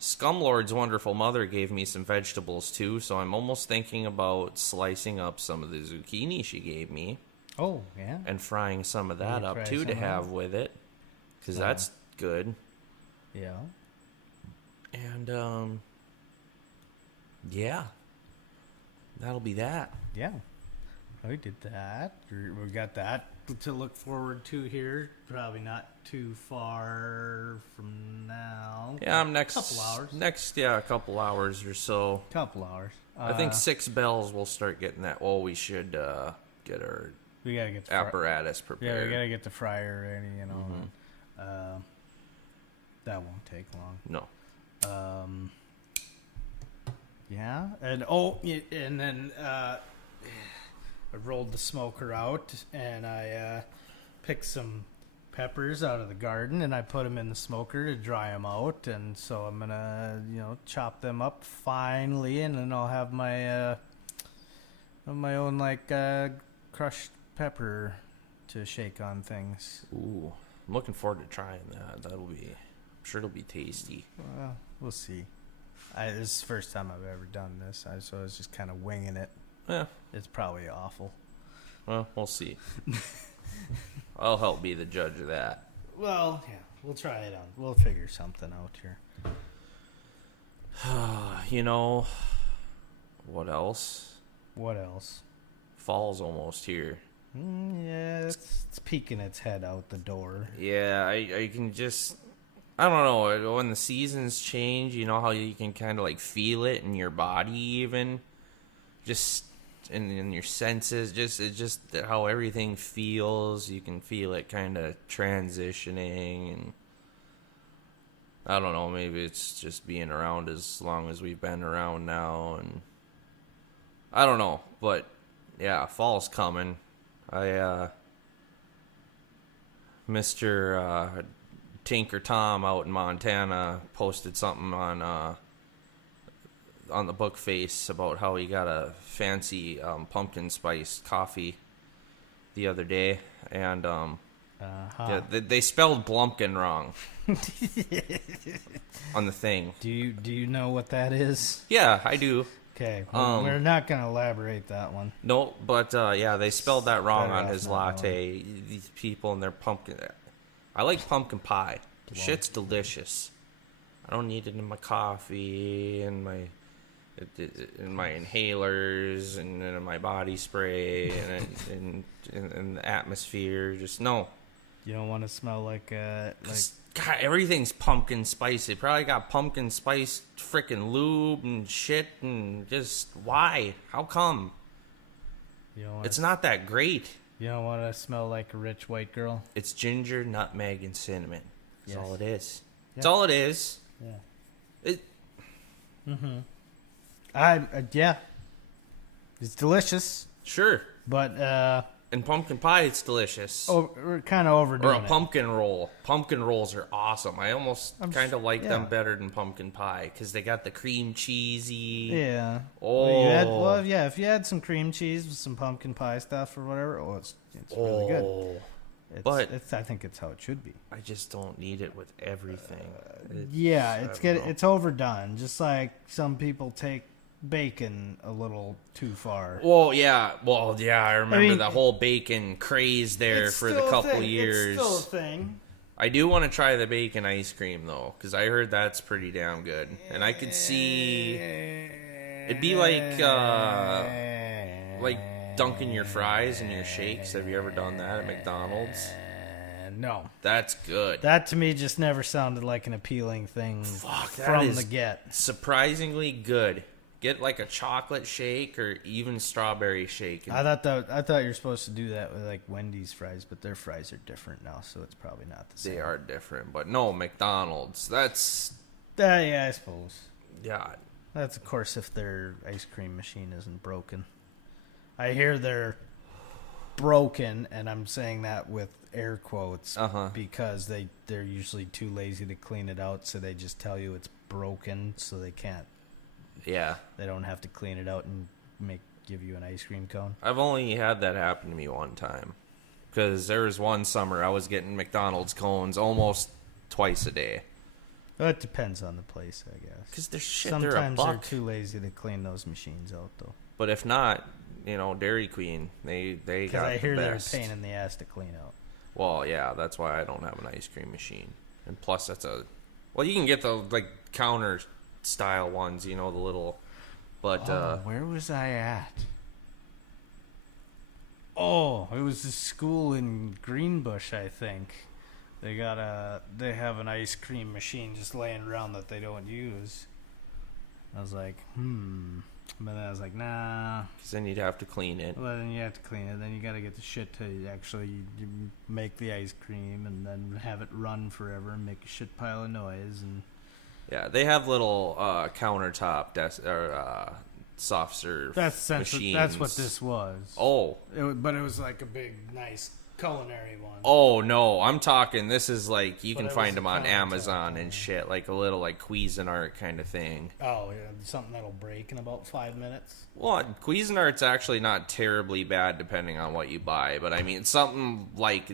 Scumlord's wonderful mother gave me some vegetables too, so I'm almost thinking about slicing up some of the zucchini she gave me. Oh, yeah. And frying some of that up too to have with it, because that's good. Yeah. And yeah, that'll be that. Yeah. We did that. We got that to look forward to here. Probably not too far from now. Yeah, I'm next. Couple hours. A couple hours or so. Couple hours. I think 6 bells we'll start getting that. Well, we should get our we gotta get the apparatus Yeah, prepared. we gotta get the fryer ready. You know, that won't take long. No. Yeah, and then I rolled the smoker out, and I picked some peppers out of the garden, and I put them in the smoker to dry them out. And so I'm gonna, chop them up finely, and then I'll have my own crushed pepper to shake on things. Ooh, I'm looking forward to trying that. I'm sure it'll be tasty. Well, we'll see. This is the first time I've ever done this, so I was just kind of winging it. Yeah. It's probably awful. Well, we'll see. I'll help be the judge of that. Well, yeah, we'll try it out. We'll figure something out here. What else? What else? Fall's almost here. Yeah, it's peeking its head out the door. Yeah, I can just... I don't know. When the seasons change, you know how you can kind of feel it in your body even? Just in your senses. It's just how everything feels. You can feel it kind of transitioning. And I don't know. Maybe it's just being around as long as we've been around now. And I don't know. But yeah, fall's coming. Mr. Tinker Tom out in Montana posted something on the book face about how he got a fancy pumpkin spice coffee the other day, and yeah, they spelled Blumpkin wrong on the thing. Do you know what that is? Yeah, I do. Okay, we're not going to elaborate that one. No, but yeah, they spelled that wrong Better on off his not latte. These people and their pumpkin. I like pumpkin pie. Shit's delicious. I don't need it in my coffee and my inhalers and in my body spray and in the atmosphere. Just no. You don't want to smell like God, everything's pumpkin spice. They probably got pumpkin spice freaking lube and shit, and just why? How come? It's not that great. You don't want to smell like a rich white girl? It's ginger, nutmeg, and cinnamon. That's Yes. all it is. Yeah. That's all it is. Yeah. Yeah. It's delicious, Sure. but And pumpkin pie, it's delicious. we're kind of overdoing Or a it. pumpkin roll. Pumpkin rolls are awesome. I almost kind of like them yeah. better than pumpkin pie because they got the cream cheesy. Yeah. Oh. If you had some cream cheese with some pumpkin pie stuff or whatever, it's really good. I think it's how it should be. I just don't need it with everything. It's overdone. Just like some people take bacon a little too far. I remember the whole bacon craze there It's for still the a couple thing. years. It's still a thing. I do want to try the bacon ice cream though, because I heard that's pretty damn good, and I could see it'd be like dunking your fries in your shakes. Have you ever done that at McDonald's? No. That's good. That to me just never sounded like an appealing thing from the get. Surprisingly good. Get like a chocolate shake or even strawberry shake. I thought you were supposed to do that with like Wendy's fries, but their fries are different now, so it's probably not the same. They are different, but no, McDonald's. That's yeah, I suppose. yeah. That's of course if their ice cream machine isn't broken. I hear they're broken, and I'm saying that with air quotes because they're usually too lazy to clean it out, so they just tell you it's broken, so they can't. Yeah. They don't have to clean it out and give you an ice cream cone. I've only had that happen to me one time. Because there was one summer I was getting McDonald's cones almost twice a day. Well, it depends on the place, I guess. Because they're shit, Sometimes they're a buck. too lazy to clean those machines out, though. But if not, Dairy Queen, they got the best. Because I hear they're a pain in the ass to clean out. Well, yeah, that's why I don't have an ice cream machine. And plus, you can get the, counter style ones, the little, but where was I at? Oh, it was a school in Greenbush, I think. They have an ice cream machine just laying around that they don't use. I was like, But then I was like, nah. Because then you'd have to clean it. Well, then you have to clean it. Then you got to get the shit to actually make the ice cream and then have it run forever and make a shit pile of noise. And Yeah, they have little countertop soft serve machines. That's what this was. Oh. But it was like a big, nice culinary one. Oh, no. I'm talking, this is like, you But can it find was them a on countertop Amazon one. and shit. Like a little like Cuisinart kind of thing. Oh, yeah. Something that'll break in about 5 minutes. Well, Cuisinart's actually not terribly bad depending on what you buy. But I mean, something like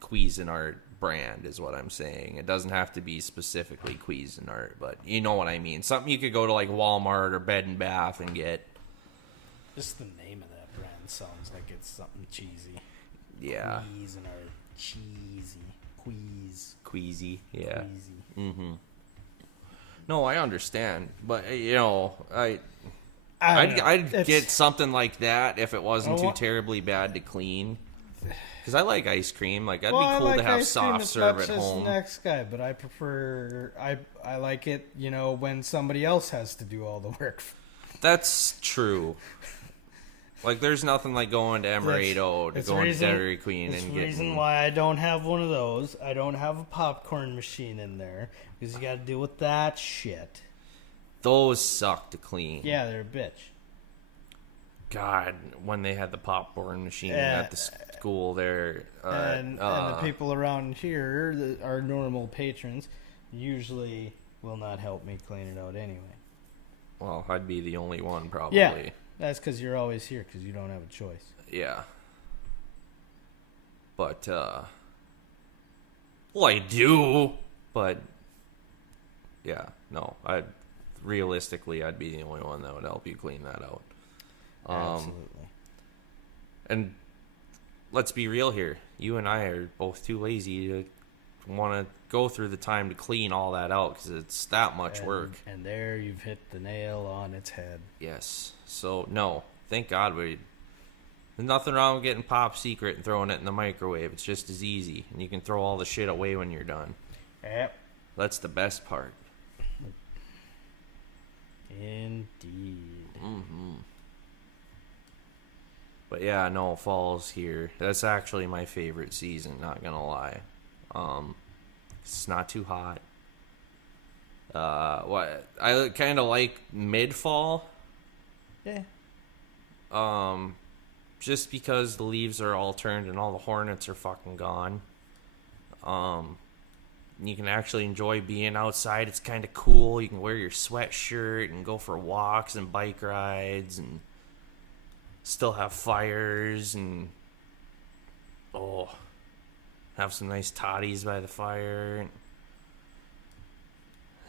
Cuisinart brand is what I'm saying. It doesn't have to be specifically Cuisinart, but you know what I mean. Something you could go to like Walmart or Bed and Bath and get. Just the name of that brand sounds like it's something cheesy. Yeah. Cuisinart. Cheesy. Queasy. Yeah. Queasy. Mm-hmm. No, I understand, but you know, I'd get something like that if it wasn't too terribly bad to clean. Because I like ice cream. Like, it'd be cool to have soft serve at home. The next guy, but I prefer. I like it. You know, when somebody else has to do all the work. That's true. Like, there's nothing like going to Emerado to go into Dairy Queen and getting. get. The reason why I don't have one of those. I don't have a popcorn machine in there because you got to deal with that shit. Those suck to clean. Yeah, they're a bitch. God, when they had the popcorn machine at the school there. And the people around here, our normal patrons, usually will not help me clean it out anyway. Well, I'd be the only one probably. Yeah, that's because you're always here because you don't have a choice. Yeah. But, well, I do, but, yeah, no, realistically, I'd be the only one that would help you clean that out. Absolutely. And let's be real here. You and I are both too lazy to want to go through the time to clean all that out because it's that much work. And there you've hit the nail on its head. Yes. So, no. Thank God there's nothing wrong with getting Pop Secret and throwing it in the microwave. It's just as easy. And you can throw all the shit away when you're done. Yep. That's the best part. Indeed. Mm-hmm. But yeah, no, fall's here. That's actually my favorite season, not gonna lie. It's not too hot. What I kind of like mid-fall. Yeah. Just because the leaves are all turned and all the hornets are fucking gone. You can actually enjoy being outside. It's kind of cool. You can wear your sweatshirt and go for walks and bike rides and still have fires and have some nice toddies by the fire.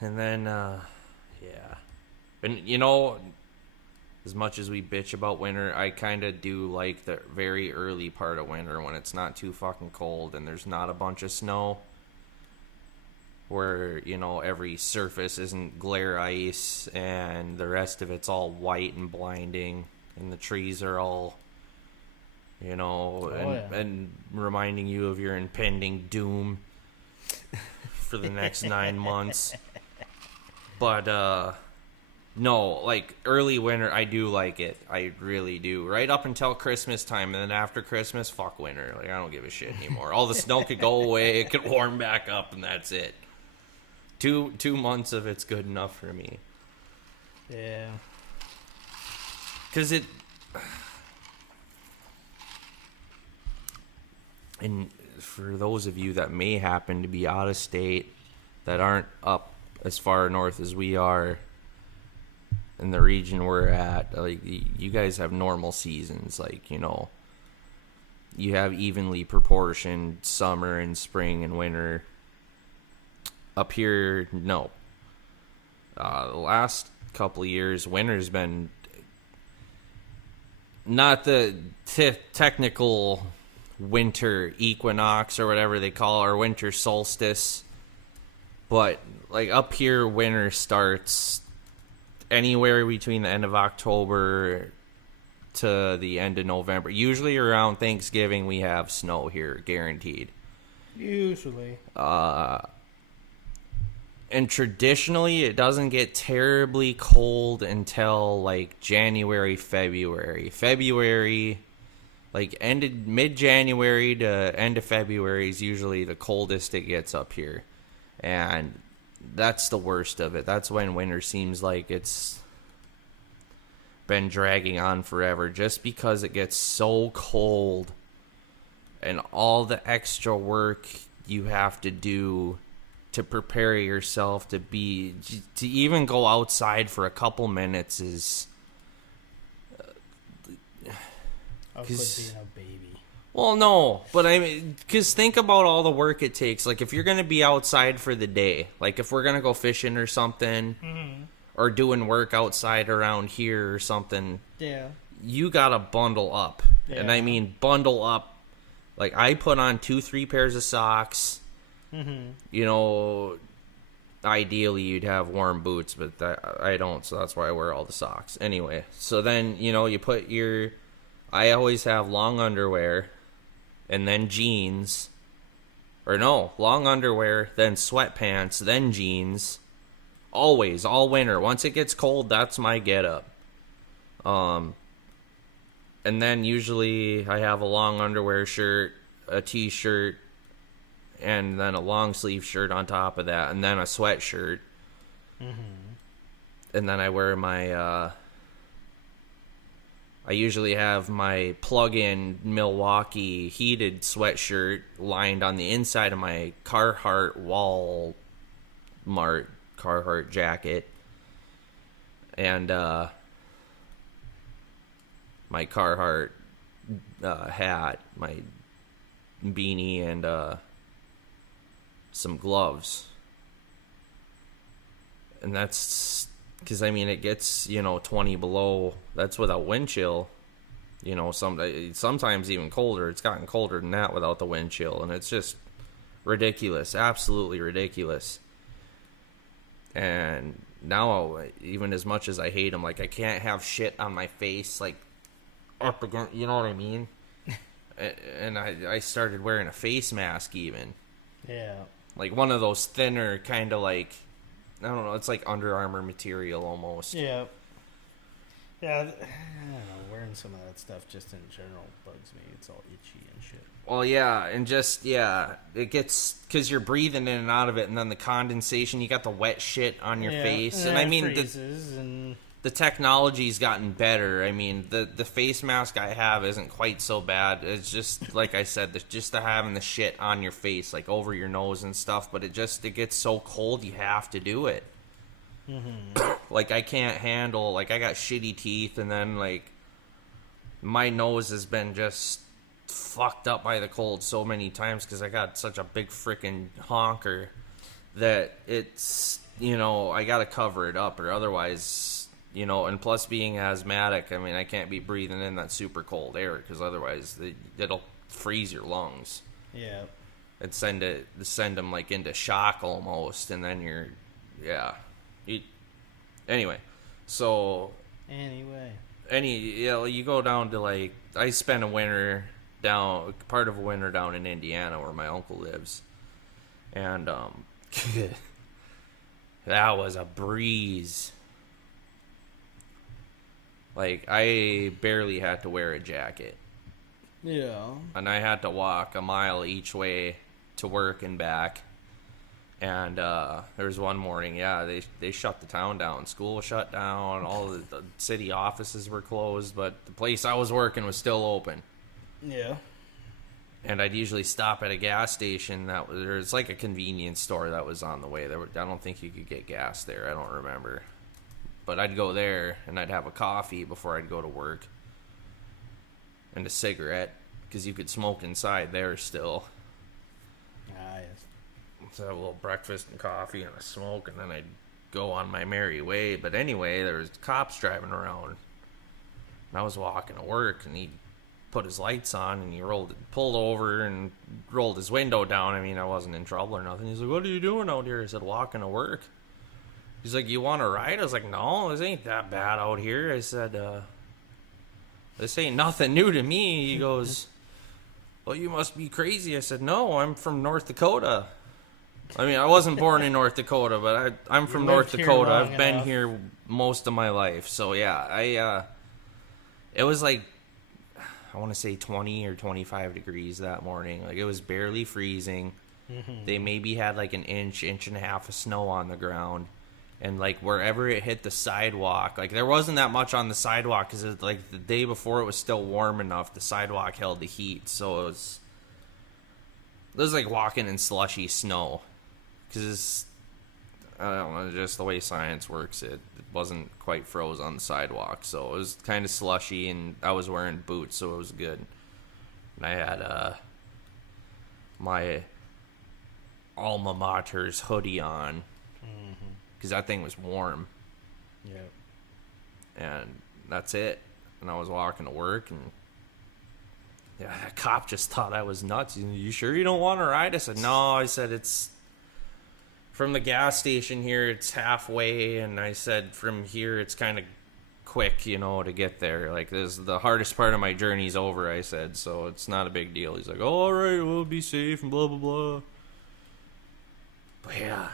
And then, yeah. And, you know, as much as we bitch about winter, I kind of do like the very early part of winter when it's not too fucking cold and there's not a bunch of snow. Where, you know, every surface isn't glare ice and the rest of it's all white and blinding. And the trees are all, you know, and reminding you of your impending doom for the next 9 months. But, no, like, early winter, I do like it. I really do. Right up until Christmas time, and then after Christmas, fuck winter. Like, I don't give a shit anymore. All the snow could go away, it could warm back up, and that's it. 2 months of it's good enough for me. Yeah. Because and for those of you that may happen to be out of state, that aren't up as far north as we are in the region we're at, like, you guys have normal seasons. Like, you know, you have evenly proportioned summer and spring and winter. Up here, no. The last couple of years, winter's been not the technical winter equinox or whatever they call it, or winter solstice, but like up here, winter starts anywhere between the end of October to the end of November. Usually around Thanksgiving we have snow here, guaranteed. Usually. And traditionally it doesn't get terribly cold until like January, February. February, like mid-January to end of February is usually the coldest it gets up here. And that's the worst of it. That's when winter seems like it's been dragging on forever, just because it gets so cold and all the extra work you have to do to prepare yourself to even go outside for a couple minutes is Of being a baby. well, no, but I mean, because think about all the work it takes. Like, if you're going to be outside for the day, like if we're going to go fishing or something, or doing work outside around here or something, Yeah. you got to bundle up. Yeah. And I mean, bundle up. Like, I put on 2-3 pairs of socks. You know, ideally you'd have warm boots, but I don't, so that's why I wear all the socks. Anyway, so then, you know, you put I always have long underwear, and then jeans. Or no, long underwear, then sweatpants, then jeans. Always, all winter. Once it gets cold, that's my getup. And then usually I have a long underwear shirt, a t-shirt, and then a long sleeve shirt on top of that, and then a sweatshirt. And then I wear my, I usually have my plug-in Milwaukee heated sweatshirt lined on the inside of my Carhartt Walmart Carhartt jacket. And, my Carhartt, hat, my beanie, and, some gloves. And that's because, I mean, it gets, 20 below. That's without wind chill. Sometimes even colder. It's gotten colder than that without the wind chill. And it's just ridiculous. Absolutely ridiculous. And now, even as much as I hate them, like, I can't have shit on my face, like, up against, you know what I mean? And I started wearing a face mask even. Yeah. Like one of those thinner kind of like, I don't know, it's like Under Armour material almost. Yeah. Yeah, I don't know, wearing some of that stuff just in general bugs me. It's all itchy and shit. Well, yeah, and just, it gets, because you're breathing in and out of it, and then the condensation, you got the wet shit on your face. And I mean, the technology's gotten better. I mean, the face mask I have isn't quite so bad. It's just, like I said, just having the shit on your face, like over your nose and stuff, but it gets so cold you have to do it. Like, I can't handle, like, I got shitty teeth, and then, like, my nose has been just fucked up by the cold so many times because I got such a big freaking honker that it's, I gotta cover it up, or otherwise... and plus being asthmatic, I mean, I can't be breathing in that super cold air because otherwise it'll freeze your lungs. Yeah. And send them like into shock almost, and then anyway, so you go down to, like, I spent part of a winter down in Indiana where my uncle lives, and that was a breeze. Like, I barely had to wear a jacket. Yeah. And I had to walk a mile each way to work and back. And there was one morning, they shut the town down. School was shut down. All the city offices were closed. But the place I was working was still open. Yeah. And I'd usually stop at a gas station. It's like a convenience store that was on the way. I don't think you could get gas there. I don't remember. But I'd go there, and I'd have a coffee before I'd go to work. And a cigarette, because you could smoke inside there still. Ah, yes. So have a little breakfast and coffee and a smoke, and then I'd go on my merry way. But anyway, there was cops driving around. And I was walking to work, and he put his lights on, and he pulled over and rolled his window down. I mean, I wasn't in trouble or nothing. He's like, "What are you doing out here?" I said, "Walking to work." He's like, "You want to ride?" I was like, "No, this ain't that bad out here." I said, This ain't nothing new to me. He goes, well, you must be crazy. I said, no, I'm from North Dakota. I mean, I wasn't born in North Dakota, but I'm from North Dakota. I've been here most of my life. So, yeah, it was like, I want to say 20 or 25 degrees that morning. Like, it was barely freezing. Mm-hmm. They maybe had like an inch and a half of snow on the ground. And, like, wherever it hit the sidewalk, like, there wasn't that much on the sidewalk because, like, the day before it was still warm enough. The sidewalk held the heat. So, it was like walking in slushy snow. Because, I don't know, just the way science works, it wasn't quite froze on the sidewalk. So, it was kind of slushy, and I was wearing boots, so it was good. And I had my alma mater's hoodie on. Because that thing was warm. Yeah. And that's it. And I was walking to work, and yeah, that cop just thought I was nuts. You sure you don't want to ride? I said, no. I said, it's from the gas station here, it's halfway. And I said, from here, it's kind of quick, to get there. Like, this, the hardest part of my journey's over, I said. So it's not a big deal. He's like, oh, all right, we'll be safe and blah, blah, blah. But yeah.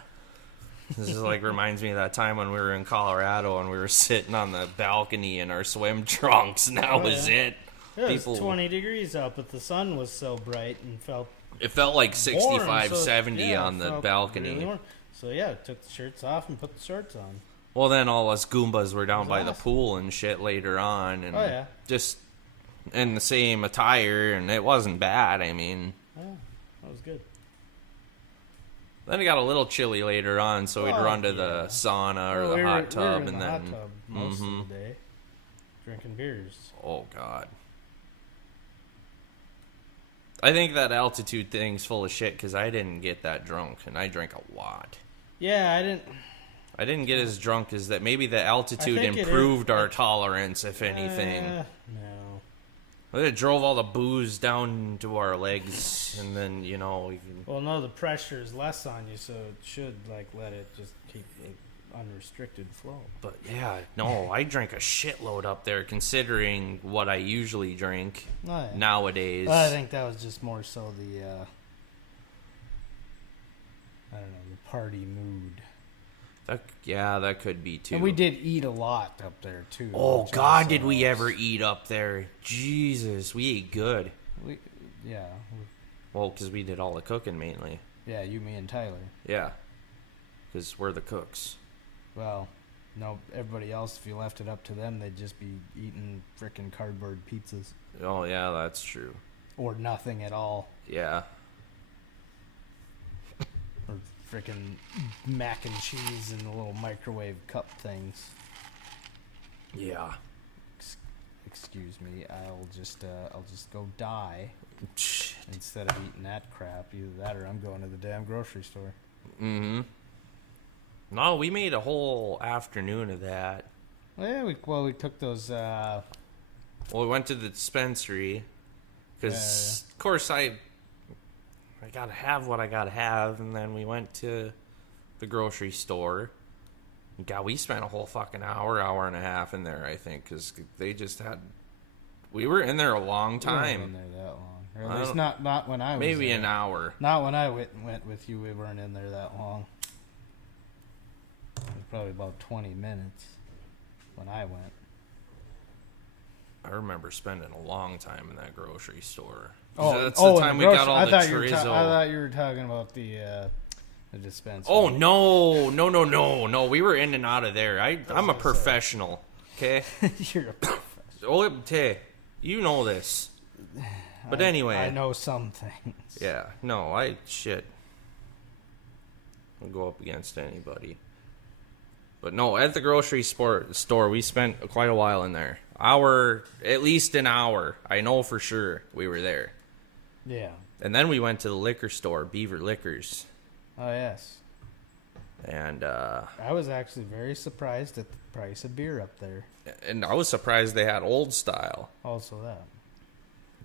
This is like reminds me of that time when we were in Colorado and we were sitting on the balcony in our swim trunks, and that was it. Yeah, it was 20 degrees out, but the sun was so bright and it felt like 65, warm, 70 on the balcony. Really so yeah, took the shirts off and put the shorts on. Well, then all us Goombas were down by the pool and shit later on, and just in the same attire, and it wasn't bad. I mean, that was good. Then it got a little chilly later on, so we'd run to the sauna or the hot tub, we were in and the then hot tub most of the day, drinking beers. Oh God. I think that altitude thing's full of shit because I didn't get that drunk, and I drank a lot. Yeah, I didn't get as drunk as that. Maybe the altitude improved our tolerance, if anything. No. It drove all the booze down to our legs, and then, we can... Well, no, the pressure is less on you, so it should, let it just keep unrestricted flow. But, yeah, no, I drank a shitload up there, considering what I usually drink nowadays. Well, I think that was just more so the, the party mood. That could be, too. And we did eat a lot up there, too. Oh, God, did we ever eat up there. Jesus, we ate good. Well, because we did all the cooking, mainly. Yeah, you, me, and Tyler. Yeah, because we're the cooks. Well, no, everybody else, if you left it up to them, they'd just be eating frickin' cardboard pizzas. Oh, yeah, that's true. Or nothing at all. Yeah. Or frickin' mac and cheese in the little microwave cup things. Yeah. Excuse me, I'll just go die. Shit. Instead of eating that crap. Either that or I'm going to the damn grocery store. Mm-hmm. No, we made a whole afternoon of that. Yeah, we took those... Well, we went to the dispensary. Because, of course, I gotta have what I gotta have. And then we went to the grocery store. God, we spent a whole fucking hour and a half in there, I think. Because they just had... We were in there a long time. We weren't in there that long. Or at least not when I was maybe there. An hour. Not when I went with you. We weren't in there that long. It was probably about 20 minutes when I went. I remember spending a long time in that grocery store. That's the time we got all the chorizo. I thought you were talking about the dispensary. Oh, no. We were in and out of there. I'm a professional, okay? You're a professional. Oh, hey, you know this. But anyway. I know some things. Yeah, no, shit. I'll go up against anybody. But no, at the grocery store, we spent quite a while in there. At least an hour. I know for sure we were there. Yeah. And then we went to the liquor store, Beaver Liquors. Oh, yes. And I was actually very surprised at the price of beer up there. And I was surprised they had old style. Also that.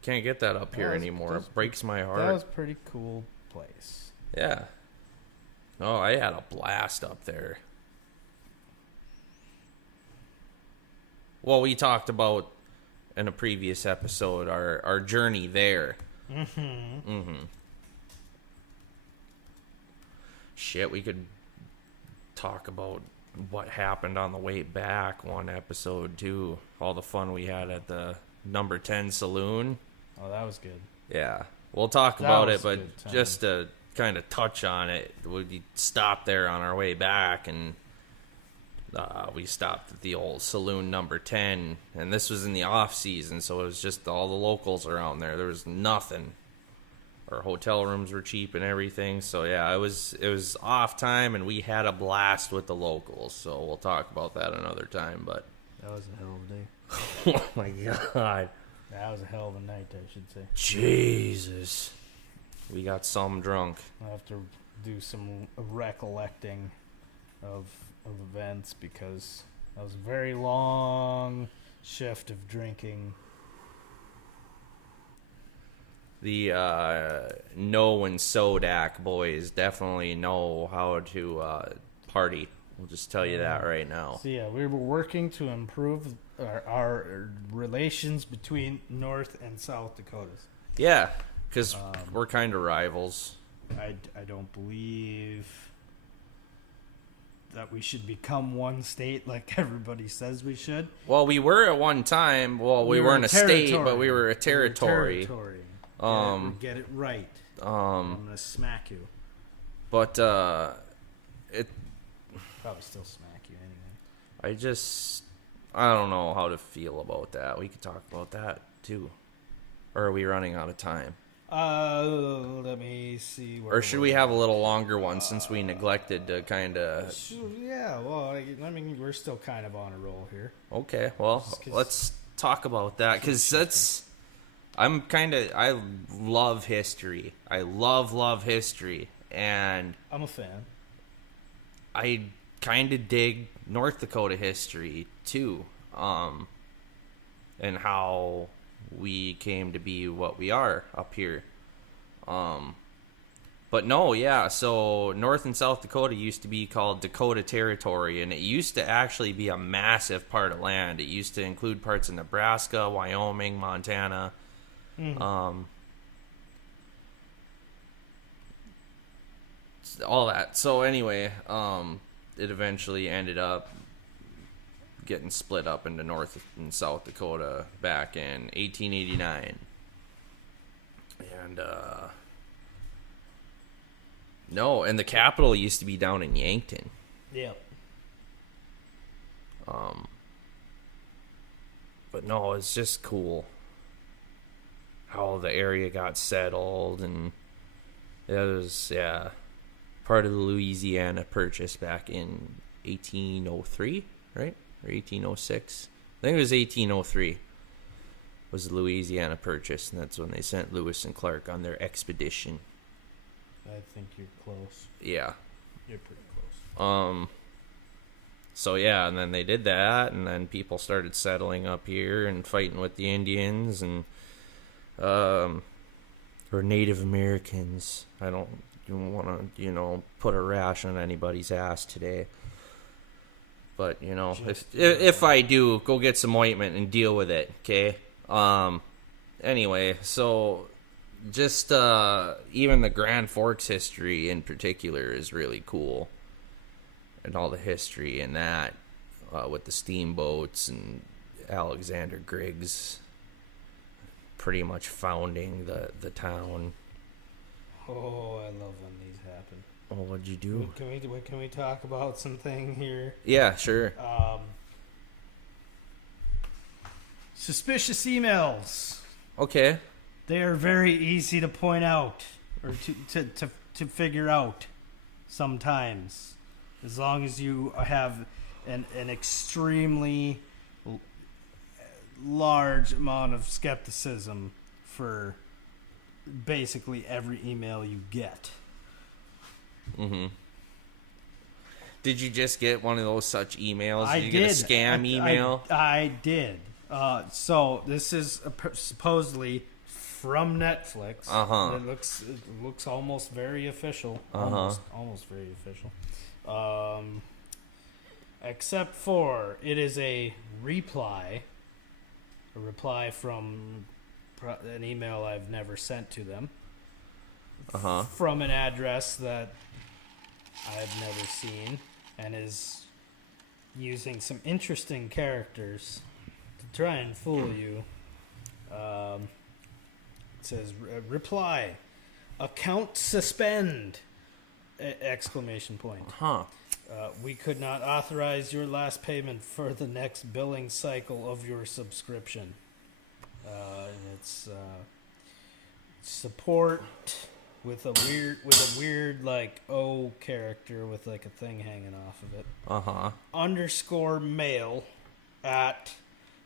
Can't get that up here anymore. It breaks my heart. That was a pretty cool place. Yeah. Oh, I had a blast up there. Well, we talked about in a previous episode, our journey there. Shit, we could talk about what happened on the way back one episode, too. All the fun we had at the number 10 saloon. Oh, that was good. Yeah. We'll talk That about was it, but good times. just to kind of touch on it, we stopped there on our way back, and we stopped at the old saloon number 10, and this was in the off season, so it was just all the locals around there. There was nothing. Our hotel rooms were cheap and everything, so yeah, it was off time, and we had a blast with the locals. So we'll talk about that another time. But That was a hell of a day. oh my god, That was a hell of a night, I should say. Jesus, we got some drunk. I'll have to do some recollecting of events because that was a very long shift of drinking. The No and Sodak boys definitely know how to party. We'll just tell you that right now. So yeah, we were working to improve our relations between North and South Dakotas. Yeah, because we're kind of rivals. I don't believe that we should become one state like everybody says we should. Well, we were at one time. Well, we weren't a state, but we were a territory. Get it right. Um, I'm gonna smack you. But it. Probably still smack you anyway. I don't know how to feel about that. We could talk about that too. Or are we running out of time? Let me see. Or should we have a little longer one since we neglected to kind of... Yeah, well, I mean, we're still kind of on a roll here. Okay, well, let's talk about that, because that's... I love history. I love history, and... I'm a fan. I kind of dig North Dakota history, too, and how we came to be what we are up here. But no, yeah, so North and South Dakota used to be called Dakota Territory, and it used to actually be a massive part of land. It used to include parts of Nebraska, Wyoming, Montana, all that. So anyway, it eventually ended up getting split up into North and South Dakota back in 1889. And and the capital used to be down in Yankton. Yep. But no, it's just cool how the area got settled, and it was part of the Louisiana Purchase back in 1803, right? Or 1806. I think it was 1803 was the Louisiana Purchase, and that's when they sent Lewis and Clark on their expedition. I think you're close. Yeah. You're pretty close. So yeah, and then they did that, and then people started settling up here and fighting with the Indians and or Native Americans. I don't want to, put a rash on anybody's ass today. But, if I do, go get some ointment and deal with it, okay? Anyway, so just even the Grand Forks history in particular is really cool. And all the history in that with the steamboats and Alexander Griggs pretty much founding the town. Oh, I love when these happen. Oh, what'd you do? Can we talk about something here? Yeah, sure. Suspicious emails. Okay. They are very easy to point out or to figure out sometimes, as long as you have an extremely large amount of skepticism for basically every email you get. Mm-hmm. Did you just get one of those such emails? I did you did. get a scam email? I did. So this is supposedly from Netflix. Uh-huh. It looks almost very official. Uh-huh. Almost very official. Except for it is a reply a reply from an email I've never sent to them. From an address that I've never seen, and is using some interesting characters to try and fool you. It says, reply, account suspend, exclamation point. We could not authorize your last payment for the next billing cycle of your subscription. And it's support with a weird like O character with like a thing hanging off of it. _mail at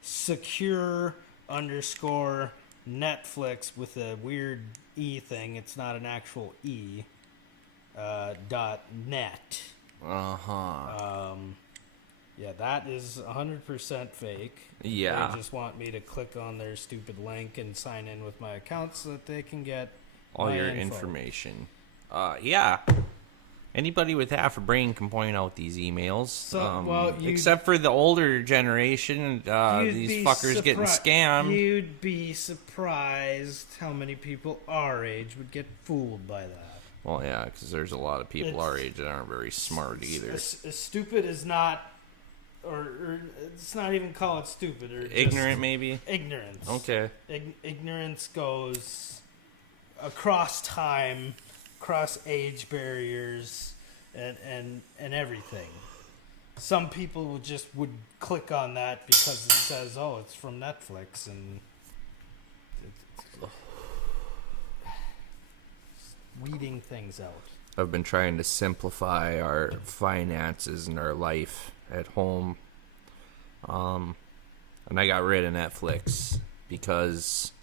secure _ Netflix with a weird E thing. It's not an actual E. .net. Yeah, that is 100% fake. Yeah. They just want me to click on their stupid link and sign in with my account so that they can get all my your info. information. Yeah. Anybody with half a brain can point out these emails. So, except for the older generation, these fuckers getting scammed. You'd be surprised how many people our age would get fooled by that. Well, yeah, because there's a lot of people our age that aren't very smart either. As stupid as not, or it's not even call it stupid. Or ignorant, maybe? Ignorance. Okay. Ignorance goes across time, across age barriers, and everything. Some people would click on that because it says, "Oh, it's from Netflix," and weeding things out. I've been trying to simplify our finances and our life at home. And I got rid of Netflix because,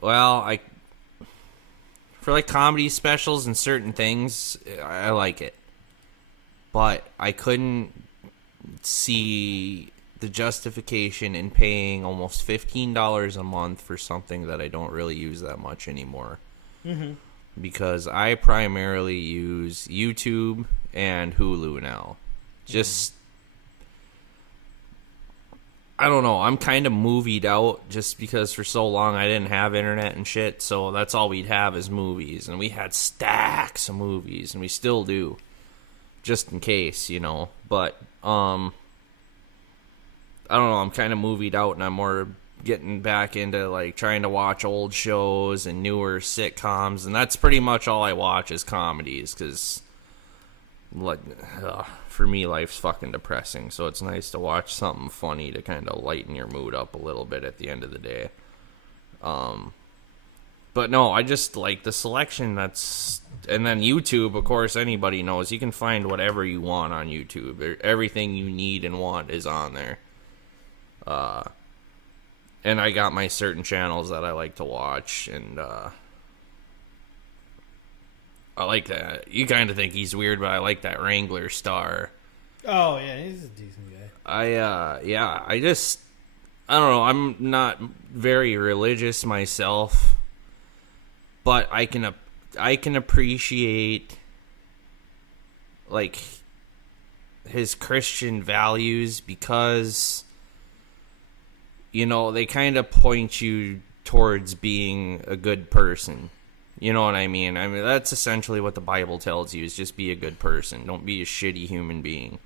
well, for like comedy specials and certain things, I like it. But I couldn't see the justification in paying almost $15 a month for something that I don't really use that much anymore. Because I primarily use YouTube and Hulu now. Just, I don't know, I'm kind of movied out just because for so long I didn't have internet and shit, so that's all we'd have is movies. And we had stacks of movies, and we still do, just in case, you know. But, I don't know, I'm kind of movied out, and I'm more getting back into like trying to watch old shows and newer sitcoms, and that's pretty much all I watch is comedies, because like for me life's fucking depressing, so it's nice to watch something funny to kind of lighten your mood up a little bit at the end of the day. But no, I just like the selection that's, and then YouTube, of course, anybody knows you can find whatever you want on YouTube. Everything you need and want is on there. And I got my certain channels that I like to watch, and I like that. You kind of think he's weird, but I like that Wrangler star. Oh, yeah, he's a decent guy. I don't know, I'm not very religious myself, but I can appreciate, like, his Christian values because, you know, they kind of point you towards being a good person. You know what I mean? I mean, that's essentially what the Bible tells you, is just be a good person. Don't be a shitty human being.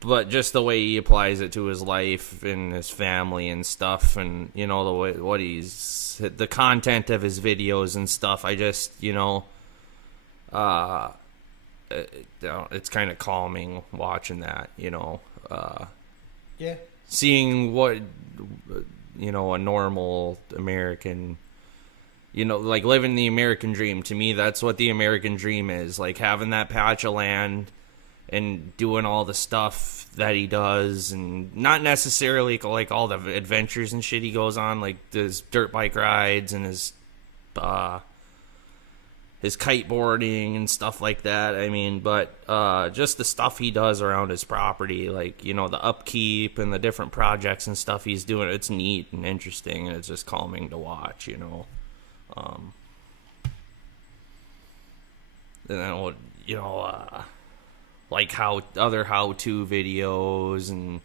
But just the way he applies it to his life and his family and stuff, and, you know, the way, the content of his videos and stuff, I just, you know, it's kind of calming watching that, you know. Yeah. Seeing what, you know, a normal American, you know, like living the American dream. To me, that's what the American dream is. Like having that patch of land and doing all the stuff that he does, and not necessarily like all the adventures and shit he goes on, like his dirt bike rides and his kiteboarding and stuff like that. I mean, but just the stuff he does around his property, like, you know, the upkeep and the different projects and stuff he's doing, it's neat and interesting, and it's just calming to watch, you know. And then, you know, like other how-to videos and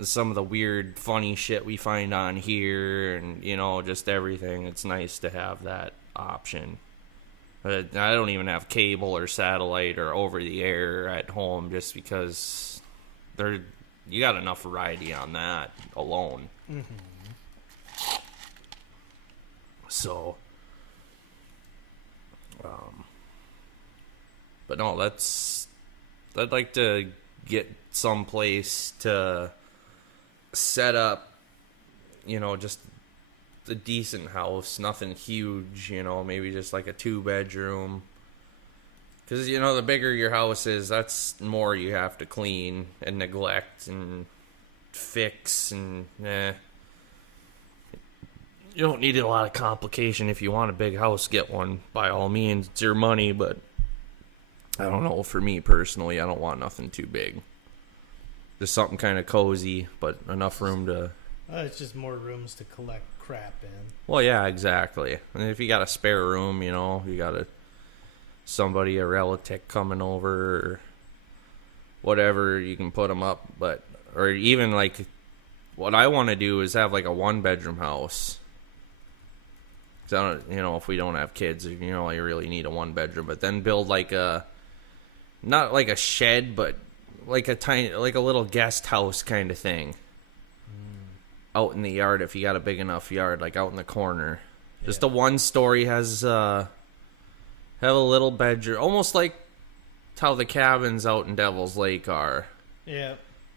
some of the weird, funny shit we find on here, and just everything. It's nice to have that option. I don't even have cable or satellite or over the air at home, just because you got enough variety on that alone. So, but no, I'd like to get someplace to set up, just a decent house, nothing huge, maybe just like a 2-bedroom. Because, the bigger your house is, that's more you have to clean and neglect and fix and, You don't need a lot of complication. If you want a big house, get one. By all means, it's your money, but I don't know. For me personally, I don't want nothing too big. Just something kind of cozy, but enough room to... It's just more rooms to collect crap in. Well, yeah, exactly. And if you got a spare room, you got a relative coming over or whatever, you can put them up. But, or even like, what I want to do is have like a 1-bedroom house. Cause I don't, if we don't have kids, you really need a 1-bedroom. But then build like not like a shed, but like a little guest house kind of thing. Out in the yard, if you got a big enough yard, like out in the corner. Just a 1-story has have a little bedroom, almost like how the cabins out in Devil's Lake are. Yeah.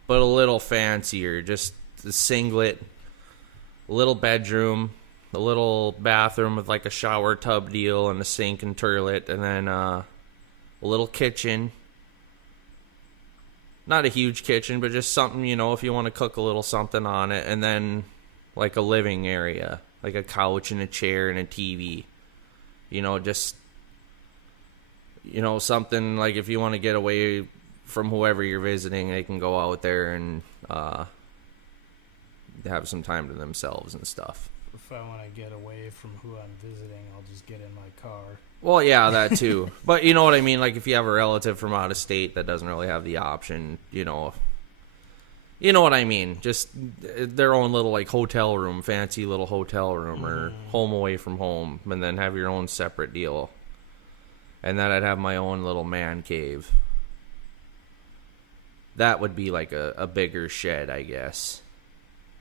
But a little fancier, just a singlet, a little bedroom, a little bathroom with like a shower tub deal and a sink and toilet, and then a little kitchen. Not a huge kitchen, but just something, if you want to cook a little something on it. And then like a living area, like a couch and a chair and a TV. Just, something like if you want to get away from whoever you're visiting, they can go out there and have some time to themselves and stuff. If I want to get away from who I'm visiting, I'll just get in my car. Well, yeah, that too. But you know what I mean? Like if you have a relative from out of state that doesn't really have the option, you know what I mean? Just their own little like hotel room, fancy little hotel room or home away from home, and then have your own separate deal. And then I'd have my own little man cave. That would be like a bigger shed, I guess.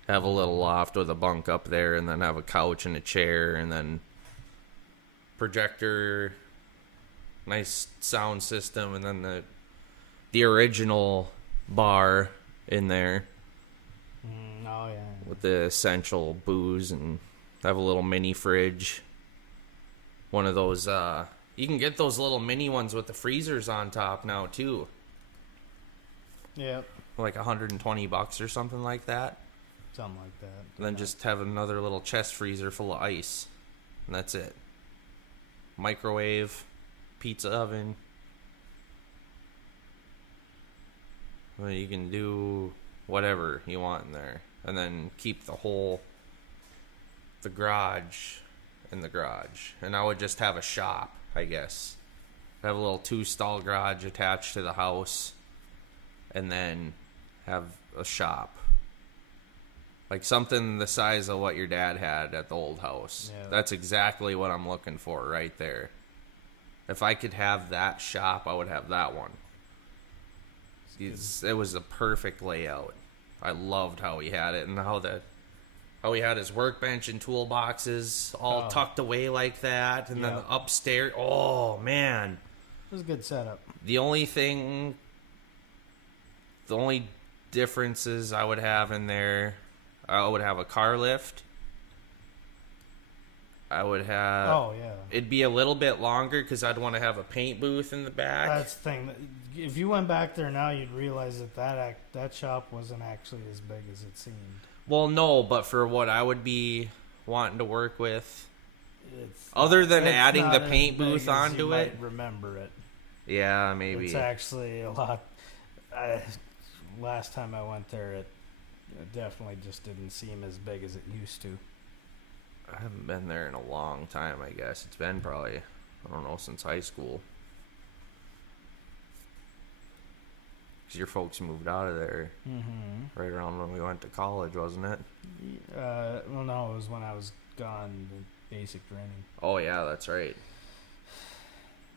Have a little loft with a bunk up there, and then have a couch and a chair, and then projector, nice sound system, and then the original bar in there. Oh yeah. With the essential booze, and have a little mini fridge. One of those you can get those little mini ones with the freezers on top now too. Yep. Like $120 or something like that. Something like that. And then just have another little chest freezer full of ice. And that's it. Microwave, pizza oven. Well, you can do whatever you want in there. And then keep the garage in the garage. And I would just have a shop, I guess. Have a little 2-stall garage attached to the house. And then have a shop. Like something the size of what your dad had at the old house. Yeah. That's exactly what I'm looking for right there. If I could have that shop, I would have that one. It was a perfect layout. I loved how he had it, and how he had his workbench and toolboxes all tucked away like that, and then upstairs. Oh man, it was a good setup. The only differences I would have in there, I would have a car lift. I would have... Oh, yeah. It'd be a little bit longer because I'd want to have a paint booth in the back. That's the thing. If you went back there now, you'd realize that shop wasn't actually as big as it seemed. Well, no, but for what I would be wanting to work with, other than adding the paint booth onto it... Might remember it. Yeah, maybe. It's actually a lot... last time I went there, it definitely just didn't seem as big as it used to. I haven't been there in a long time, I guess. It's been probably, I don't know, since high school. 'Cause your folks moved out of there right around when we went to college, wasn't it? Well, no, it was when I was gone, the basic training. Oh, yeah, that's right.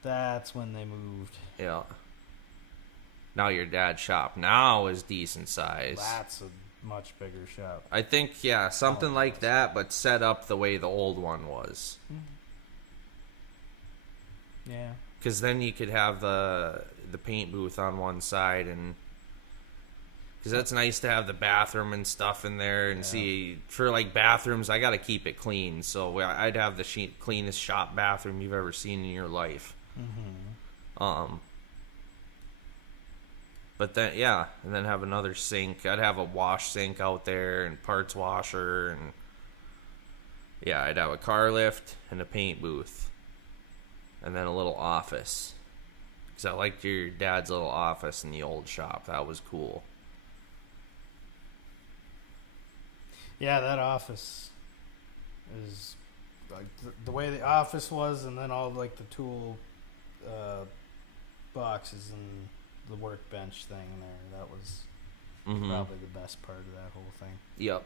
That's when they moved. Yeah. Now your dad's shop now is decent size. That's a much bigger shop. I think, yeah, something like that, but set up the way the old one was. Yeah. Because then you could have the paint booth on one side, and because that's nice to have the bathroom and stuff in there. And see, for like bathrooms, I got to keep it clean, so I'd have the cleanest shop bathroom you've ever seen in your life. But then, yeah, and then have another sink. I'd have a wash sink out there and parts washer, and yeah, I'd have a car lift and a paint booth, and then a little office. Because I liked your dad's little office in the old shop. That was cool. Yeah, that office is like the way the office was, and then all like the tool boxes and the workbench thing there. That was probably the best part of that whole thing. Yep.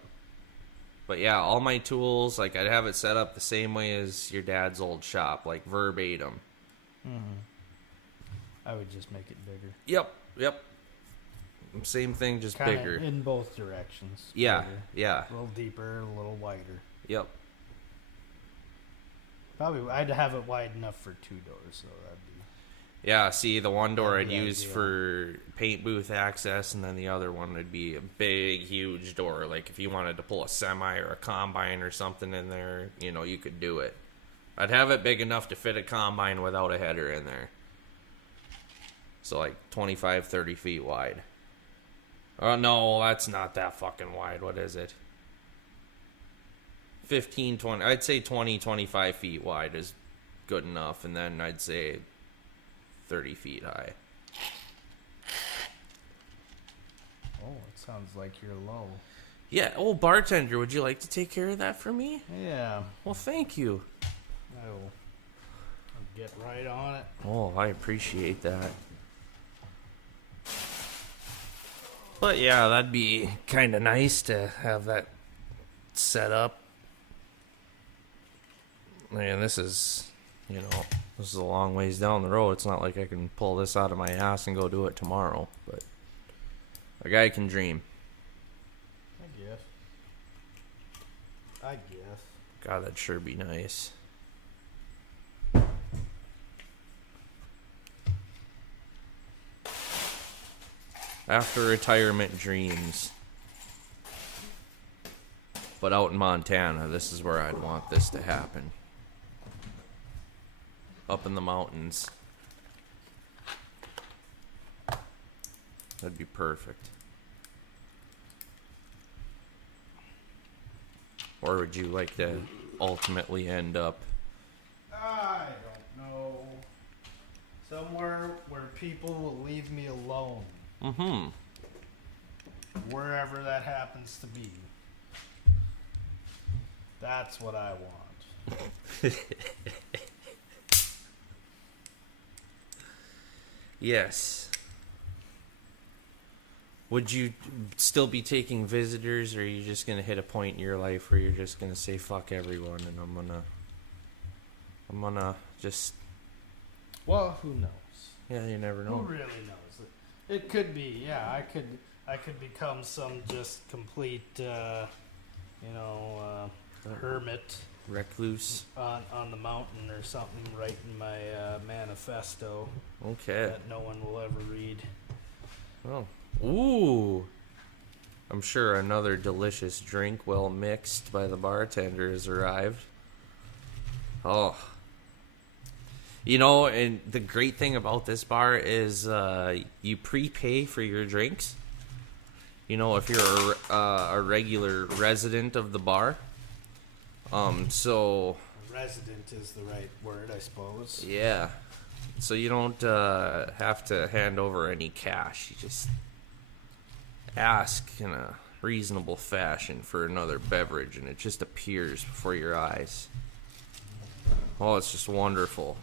But yeah, all my tools, like I'd have it set up the same way as your dad's old shop, like verbatim. I would just make it bigger. Yep. Same thing, just Kinda bigger. in both directions. Yeah, Bigger. yeah. A little deeper, a little wider. Yep. Probably, I'd have it wide enough for 2 doors, so that'd be... Yeah, see, the one door I'd That'd be use ideal. for paint booth access, and then the other one would be a big, huge door. Like, if you wanted to pull a semi or a combine or something in there, you know, you could do it. I'd have it big enough to fit a combine without a header in there. So, like, 25, 30 feet wide. Oh, no, that's not that fucking wide. What is it? 15, 20. I'd say 20, 25 feet wide is good enough, and then I'd say 30 feet high. Oh, it sounds like you're low. Yeah, old bartender, would you like to take care of that for me? Yeah, Well, thank you. I'll get right on it. Oh, I appreciate that. But yeah, that'd be kind of nice to have that set up. Man, this is, this is a long ways down the road. It's not like I can pull this out of my ass and go do it tomorrow, but a guy can dream. I guess. God, that'd sure be nice. After retirement dreams. But out in Montana, this is where I'd want this to happen. Up in the mountains. That'd be perfect. Or would you like to ultimately end up? I don't know. Somewhere where people will leave me alone. Mm-hmm. Wherever that happens to be. That's what I want. Yes. Would you still be taking visitors, or are you just gonna hit a point in your life where you're just gonna say fuck everyone, and I'm gonna just... Well, who knows? Yeah, you never Who know. really knows? It could be, yeah. I could become some just complete, hermit Recluse. on the mountain or something, writing my manifesto Okay. that no one will ever read. Oh. Ooh. I'm sure another delicious drink, well mixed by the bartender, has arrived. Oh. And the great thing about this bar is you prepay for your drinks. If you're a regular resident of the bar. So... Resident is the right word, I suppose. Yeah. So you don't have to hand over any cash. You just ask in a reasonable fashion for another beverage, and it just appears before your eyes. Oh, it's just wonderful.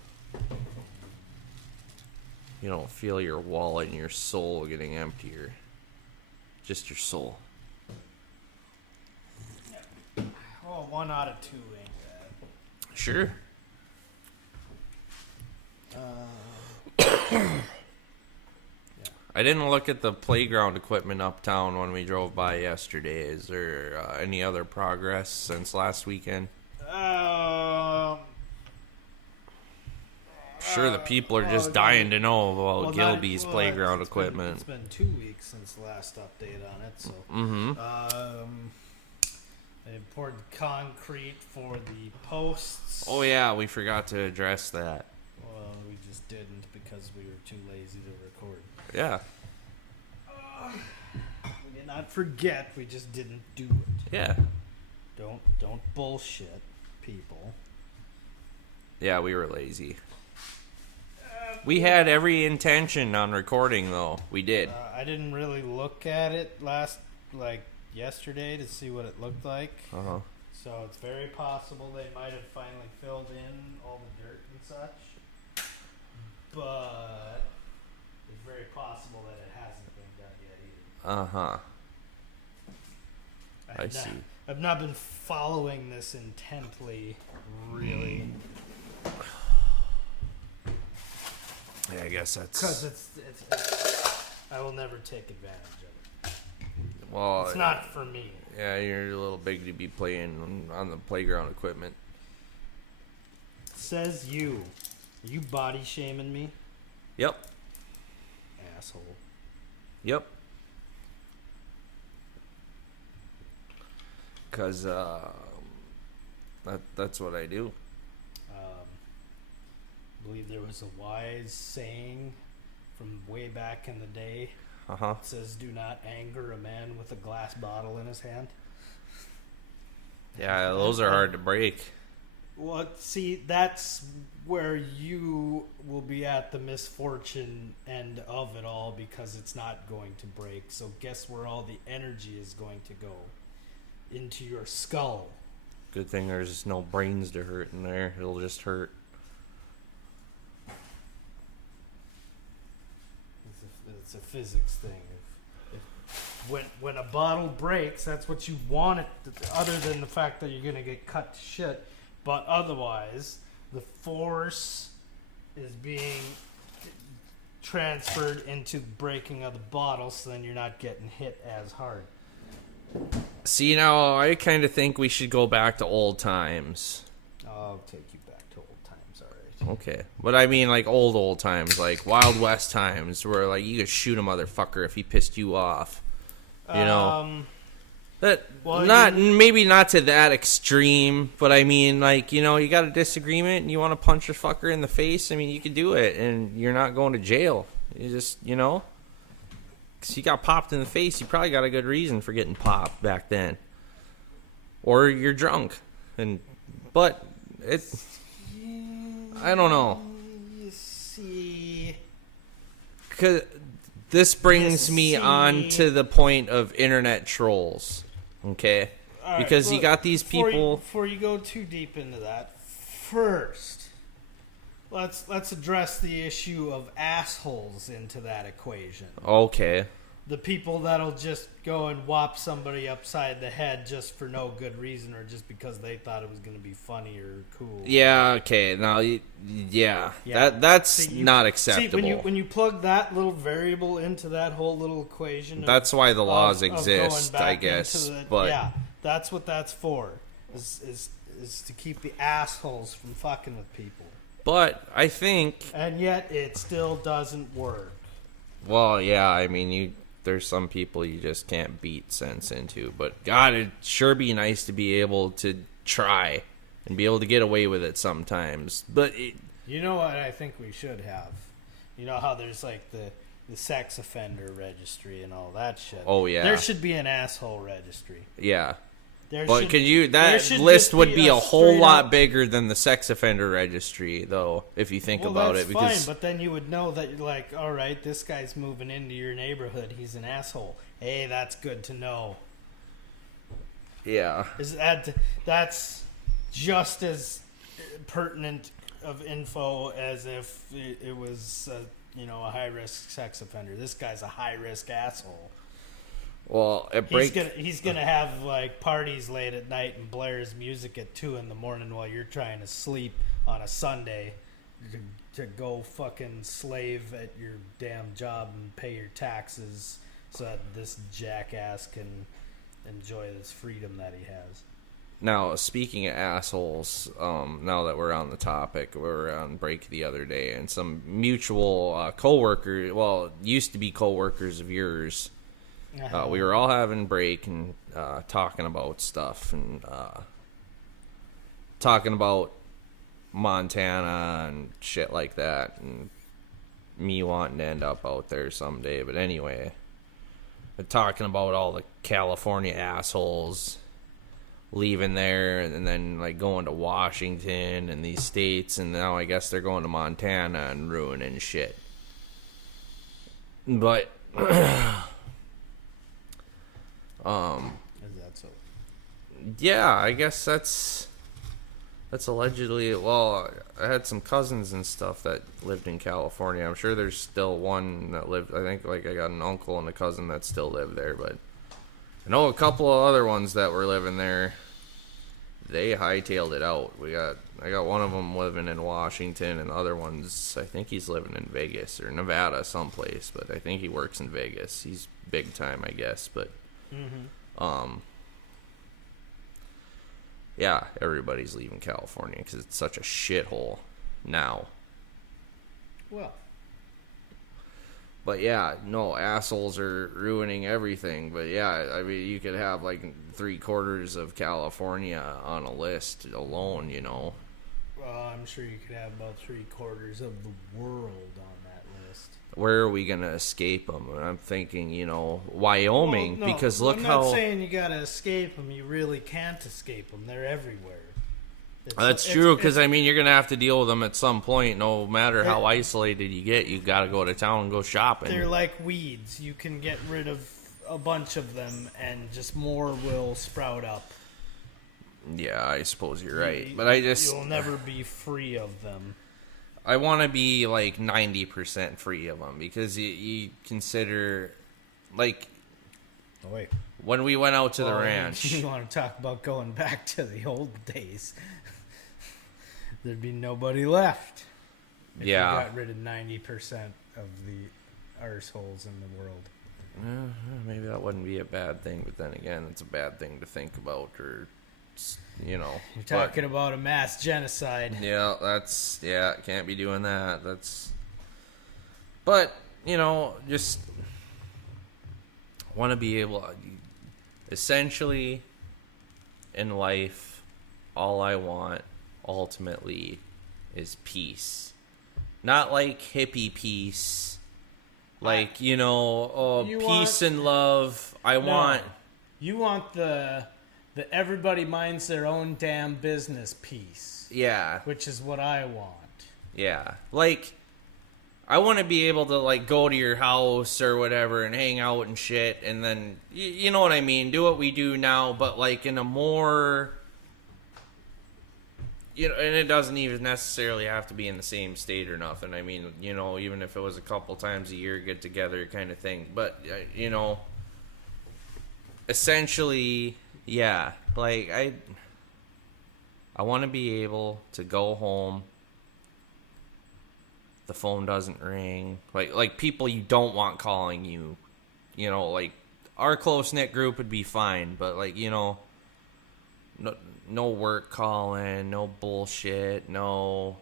You don't feel your wallet and your soul getting emptier. Just your soul. Oh, 1 out of 2 ain't bad. Sure. I didn't look at the playground equipment uptown when we drove by yesterday. Is there any other progress since last weekend? Sure, the people are just dying to know about Gilby's playground equipment. It's been 2 weeks since the last update on it, so. They poured concrete for the posts. Oh yeah, we forgot to address that. Well, we just didn't because we were too lazy to record. Yeah. We did not forget, we just didn't do it. Yeah. Don't bullshit, people. Yeah, we were lazy. We had every intention on recording, though. We did. I didn't really look at it yesterday to see what it looked like. Uh-huh. So it's very possible they might have finally filled in all the dirt and such. But it's very possible that it hasn't been done yet either. Uh-huh. I see. I've not been following this intently, really. Yeah, I guess that's... Because it's I will never take advantage of it. Well, it's not for me. Yeah, you're a little big to be playing on the playground equipment. Says you. Are you body shaming me? Yep. Asshole. Yep. Because that's what I do. I believe there was a wise saying from way back in the day. Uh-huh. It says, do not anger a man with a glass bottle in his hand. Yeah, those are hard to break. Well, see, that's where you will be at the misfortune end of it all because it's not going to break. So guess where all the energy is going to go? Into your skull. Good thing there's no brains to hurt in there. It'll just hurt. It's a physics thing. When a bottle breaks, that's what you want it to, other than the fact that you're going to get cut to shit. But otherwise, the force is being transferred into breaking of the bottle, so then you're not getting hit as hard. See, now, I kind of think we should go back to old times. I'll take you back to old times, alright. Okay. But I mean, like, old times. Like, Wild West times, where, like, you could shoot a motherfucker if he pissed you off. You know? Maybe not to that extreme, but I mean, like, you know, you got a disagreement and you want to punch a fucker in the face, I mean, you can do it, and you're not going to jail. You just, you know? Because you got popped in the face, you probably got a good reason for getting popped back then. Or you're drunk. But it's... I don't know. You see... Because this brings me on to the point of internet trolls. Okay? Right, because you got these people... Before you go too deep into that, first, let's address the issue of assholes into that equation. Okay. The people that'll just go and whop somebody upside the head just for no good reason or just because they thought it was going to be funny or cool. Yeah, okay. Now, yeah. That's not acceptable. See, when you plug that little variable into that whole little equation... That's why the laws exist, I guess. But yeah, that's what that's for, is to keep the assholes from fucking with people. But I think... And yet, it still doesn't work. Well, yeah, I mean, there's some people you just can't beat sense into. But, God, it'd sure be nice to be able to try and be able to get away with it sometimes. But you know what I think we should have? You know how there's, like, the sex offender registry and all that shit? Oh, yeah. There should be an asshole registry. Yeah. That list would be a whole lot bigger than the sex offender registry, though, if you think about it. Fine, but then you would know that you're like, all right, this guy's moving into your neighborhood. He's an asshole. Hey, that's good to know. Yeah. That's just as pertinent of info as if it was a high-risk sex offender. This guy's a high-risk asshole. Well, He's gonna have like parties late at night and blare his music at 2 a.m. while you're trying to sleep on a Sunday to go fucking slave at your damn job and pay your taxes so that this jackass can enjoy this freedom that he has. Now, speaking of assholes, now that we're on the topic, we were on break the other day, and some mutual coworkers, well, used to be coworkers of yours. We were all having break and talking about stuff and talking about Montana and shit like that, and me wanting to end up out there someday. But anyway, we're talking about all the California assholes leaving there and then like going to Washington and these states, and now I guess they're going to Montana and ruining shit. But Is that so? yeah, I guess that's allegedly. Well, I had some cousins and stuff that lived in California. I'm sure there's still one that lived. I think like I got an uncle and a cousin that still live there, but I know a couple of other ones that were living there. They hightailed it out. I got one of them living in Washington, and the other one's, I think he's living in Vegas or Nevada someplace, but I think he works in Vegas. He's big time, I guess, but yeah, everybody's leaving California because it's such a shithole now. Well, but yeah, no, assholes are ruining everything. But yeah, I mean, you could have like 3/4 of California on a list alone, Well, I'm sure you could have about 3/4 of the world on that list. Where are we gonna escape them? And I'm thinking, Wyoming, Well, no, because look how. I'm not saying you gotta escape them. You really can't escape them. They're everywhere. That's true, because I mean, you're gonna have to deal with them at some point. No matter how isolated you get, you gotta go to town and go shopping. They're like weeds. You can get rid of a bunch of them, and just more will sprout up. Yeah, I suppose you're right, but you'll never be free of them. I want to be like 90% free of them, because you consider, like, Oh wait. when we went out to the ranch. You want to talk about going back to the old days? There'd be nobody left. If you got rid of 90% of the arseholes in the world. Maybe that wouldn't be a bad thing, but then again, it's a bad thing to think about, or, You're talking about a mass genocide. Yeah, can't be doing that. But, just want to be able, essentially, in life, all I want, ultimately, is peace. Not like hippie peace, like, peace and love. You want the everybody minds their own damn business peace. Yeah. Which is what I want. Yeah. Like, I want to be able to, like, go to your house or whatever and hang out and shit, and then, you know what I mean, do what we do now, but, like, in a more, and it doesn't even necessarily have to be in the same state or nothing. I mean, even if it was a couple times a year get together kind of thing. But, essentially, yeah, like, I want to be able to go home. The phone doesn't ring. Like people you don't want calling you. Like, our close-knit group would be fine, but, like, no work calling, no bullshit, no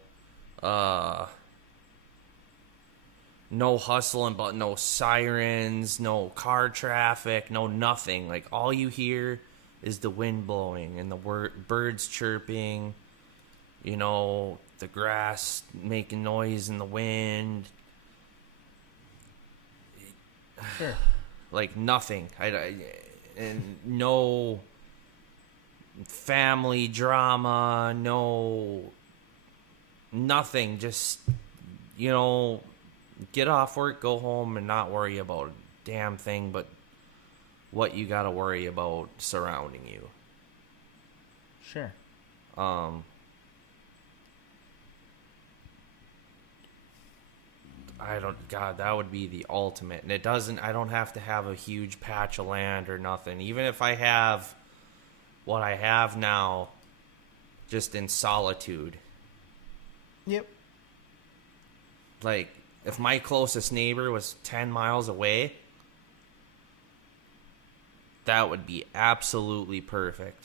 hustling, but no sirens, no car traffic, no nothing. Like, all you hear is the wind blowing and the birds chirping, the grass making noise in the wind. Sure. Like, nothing. And no family drama, no nothing. Just, get off work, go home, and not worry about a damn thing but what you gotta worry about surrounding you. Sure. God, that would be the ultimate. And I don't have to have a huge patch of land or nothing. Even if I have what I have now, just in solitude. Yep. Like, if my closest neighbor was 10 miles away, that would be absolutely perfect.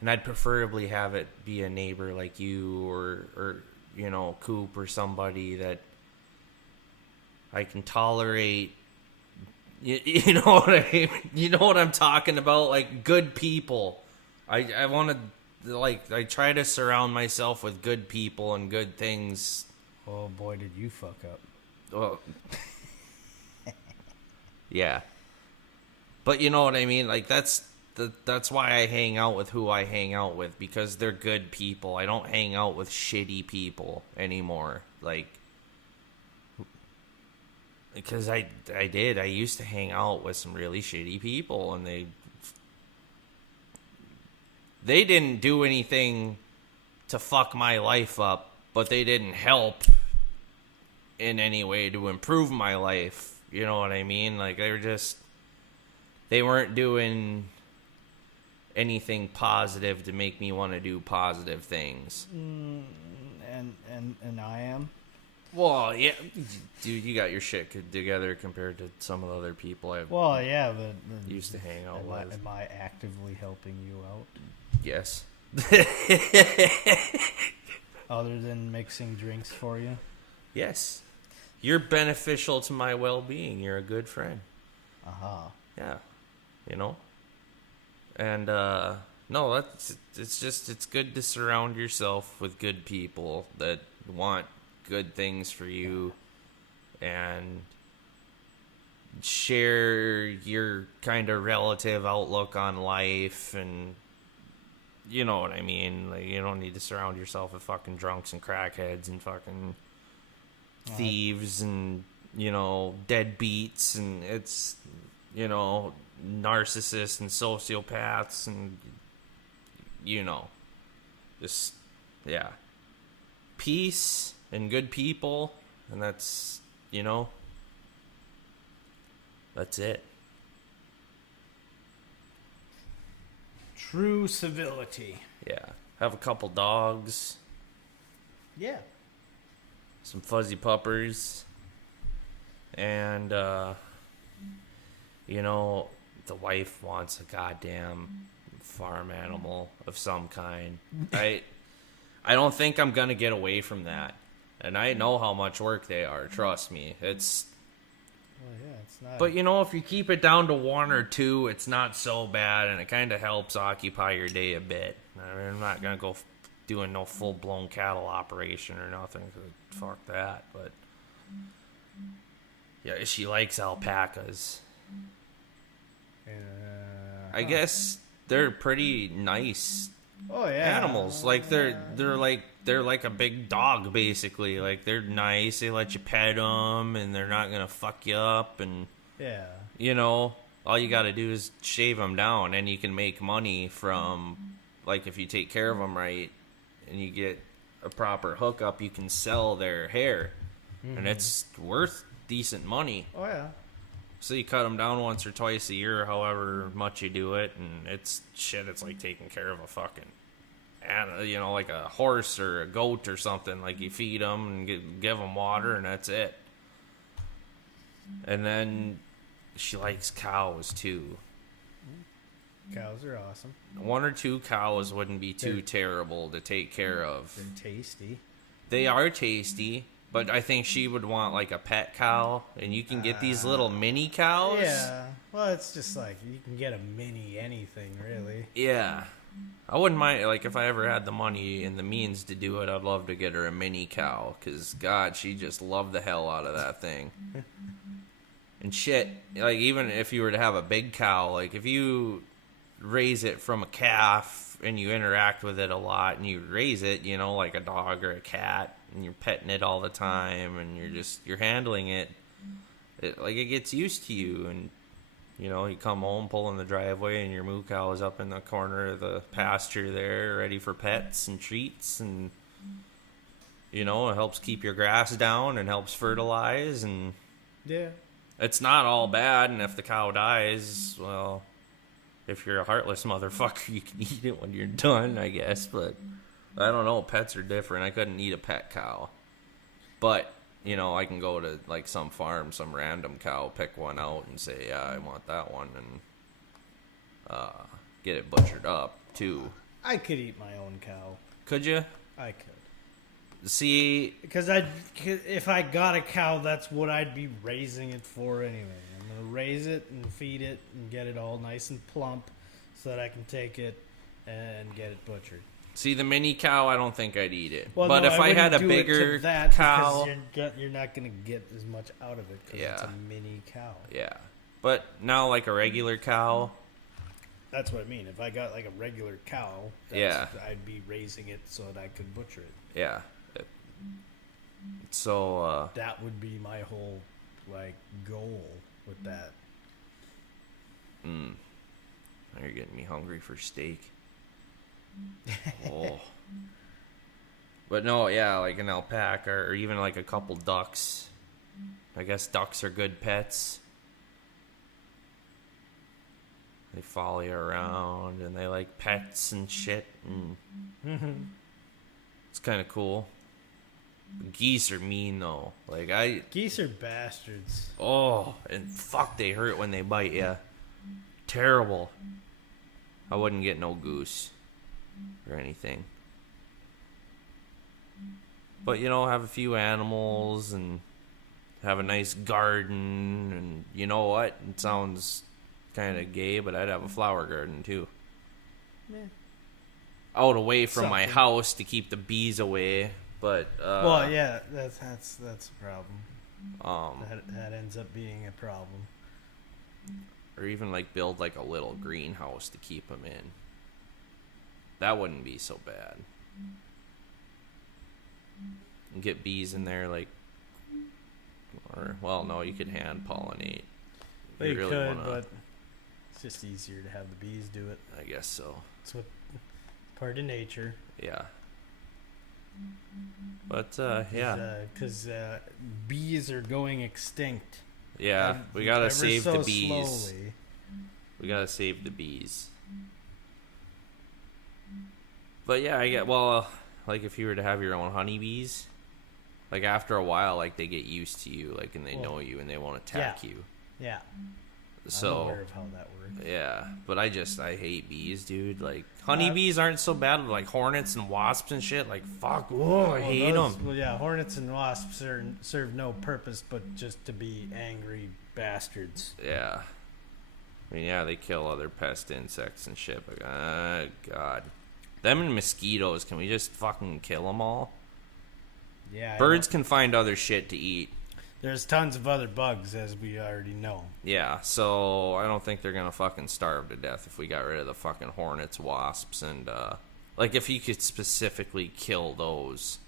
And I'd preferably have it be a neighbor like you or you know, Coop or somebody that I can tolerate. You know what I mean? You know what I'm talking about? Like, good people. I want to, like, I try to surround myself with good people and good things. Oh boy, did you fuck up. Well, yeah. But you know what I mean? Like, that's why I hang out with who I hang out with, because they're good people. I don't hang out with shitty people anymore. Like, because I used to hang out with some really shitty people, and they didn't do anything to fuck my life up, but they didn't help in any way to improve my life. You know what I mean? Like, they weren't doing anything positive to make me want to do positive things. And I am. Well, yeah, dude, you got your shit together compared to some of the other people I've but used to hang out with. Am I actively helping you out? Yes. Other than mixing drinks for you? Yes. You're beneficial to my well-being. You're a good friend. Aha. Yeah. You know? And, no, it's good to surround yourself with good people that want good things for you and share your kind of relative outlook on life, and you know what I mean. Like, you don't need to surround yourself with fucking drunks and crackheads and fucking thieves and, you know, deadbeats, and it's, you know, narcissists and sociopaths and, you know, just, yeah, peace and good people, and that's, you know, that's it. True civility. Yeah. Have a couple dogs, Yeah. some fuzzy puppers, and, you know, the wife wants a goddamn farm animal of some kind. I don't think I'm gonna get away from that. And I know how much work they are, trust me. It's not. But you know, if you keep it down to one or two, it's not so bad, and it kind of helps occupy your day a bit. I mean, I'm not gonna go doing no full-blown cattle operation or nothing, 'cause fuck that. But yeah, she likes alpacas. I guess they're pretty nice animals. Like they're like a big dog, basically. Like, they're nice. They let you pet them, and they're not gonna fuck you up. And you know, all you got to do is shave them down, and you can make money from, like, if you take care of them right, and you get a proper hookup, you can sell their hair, and it's worth decent money. Oh yeah. So you cut them down once or twice a year, however much you do it, and it's like taking care of a fucking, you know, like a horse or a goat or something. Like, you feed them and give them water, and that's it. And then she likes cows too. Cows are awesome. One or two cows wouldn't be too terrible to take care of. They're tasty. They are tasty. But I think she would want, like, a pet cow, and you can get these little mini cows. Yeah. Well, it's just like, you can get a mini anything, really. Yeah. I wouldn't mind, like, if I ever had the money and the means to do it, I'd love to get her a mini cow, because, God, she just loved the hell out of that thing. And shit, like, even if you were to have a big cow, like, if you raise it from a calf and you interact with it a lot and you raise it, you know, like a dog or a cat, and you're petting it all the time, and you're handling it, like, it gets used to you. And, you know, you come home, pull in the driveway, and your moo cow is up in the corner of the pasture there, ready for pets and treats, and You know, it helps keep your grass down and helps fertilize, and Yeah. it's not all bad. And if the cow dies, well, if you're a heartless motherfucker, you can eat it when you're done, I guess. But I don't know. Pets are different. I couldn't eat a pet cow. But, you know, I can go to, like, some farm, some random cow, pick one out and say, yeah, I want that one, and get it butchered up, too. I could eat my own cow. Could you? I could. See, Because if I got a cow, that's what I'd be raising it for anyway. I'm going to raise it and feed it and get it all nice and plump so that I can take it and get it butchered. see the mini cow, I don't think I'd eat it. Well, but no, if I had a wouldn't do it bigger to that cow, because you're not going to get as much out of it because it's Yeah. a mini cow. yeah. But now, like a regular cow, That's what I mean. If I got like a regular cow, Yeah. I'd be raising it so that I could butcher it. yeah. So, That would be my whole like goal with that. now you're getting me hungry for steak. Oh. But no, yeah, like an alpaca or even like a couple ducks. I guess ducks are good pets. They follow you around and they like pets and shit, and it's kind of cool. Geese are mean though. Like Geese are bastards. and fuck, they hurt when they bite you. Terrible. I wouldn't get no goose or anything. But, you know, have a few animals and have a nice garden, and you know what? It sounds kind of gay, but I'd have a flower garden too. Yeah. Out away from my Something. house to keep the bees away, but Well, yeah, that's a problem. That ends up being a problem. or even like build like a little greenhouse to keep them in. That wouldn't be so bad. And get bees in there, like, or well, no, you could hand pollinate. But you really could, wanna- but it's just easier to have the bees do it. I guess so. It's what part of nature. Yeah. But yeah, Because bees are going extinct. yeah, we gotta Ever save so the bees. slowly. We gotta save the bees. But yeah, I get like if you were to have your own honeybees, like after a while, like they get used to you, like, and they know you and they won't attack you. Yeah. I'm So aware of how that works. yeah, but I hate bees, dude. Like honeybees aren't so bad, like hornets and wasps and shit. Like fuck, I hate them. Well, yeah, hornets and wasps serve no purpose but just to be angry bastards. Yeah. I mean, yeah, they kill other pest insects and shit. But God, them and mosquitoes. Can we just fucking kill them all? Yeah. Birds can find other shit to eat. There's tons of other bugs, as we already know. Yeah, so I don't think they're gonna fucking starve to death if we got rid of the fucking hornets, wasps, and like if you could specifically kill those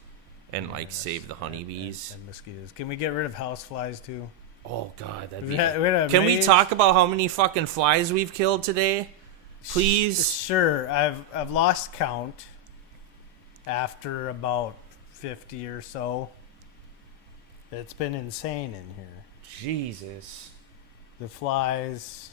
and like save the honeybees. And mosquitoes. Can we get rid of houseflies too? Oh God, that'd be. We Can we talk about how many fucking flies we've killed today, please? Sure. I've lost count after about 50 or so. It's been insane in here. Jesus. The flies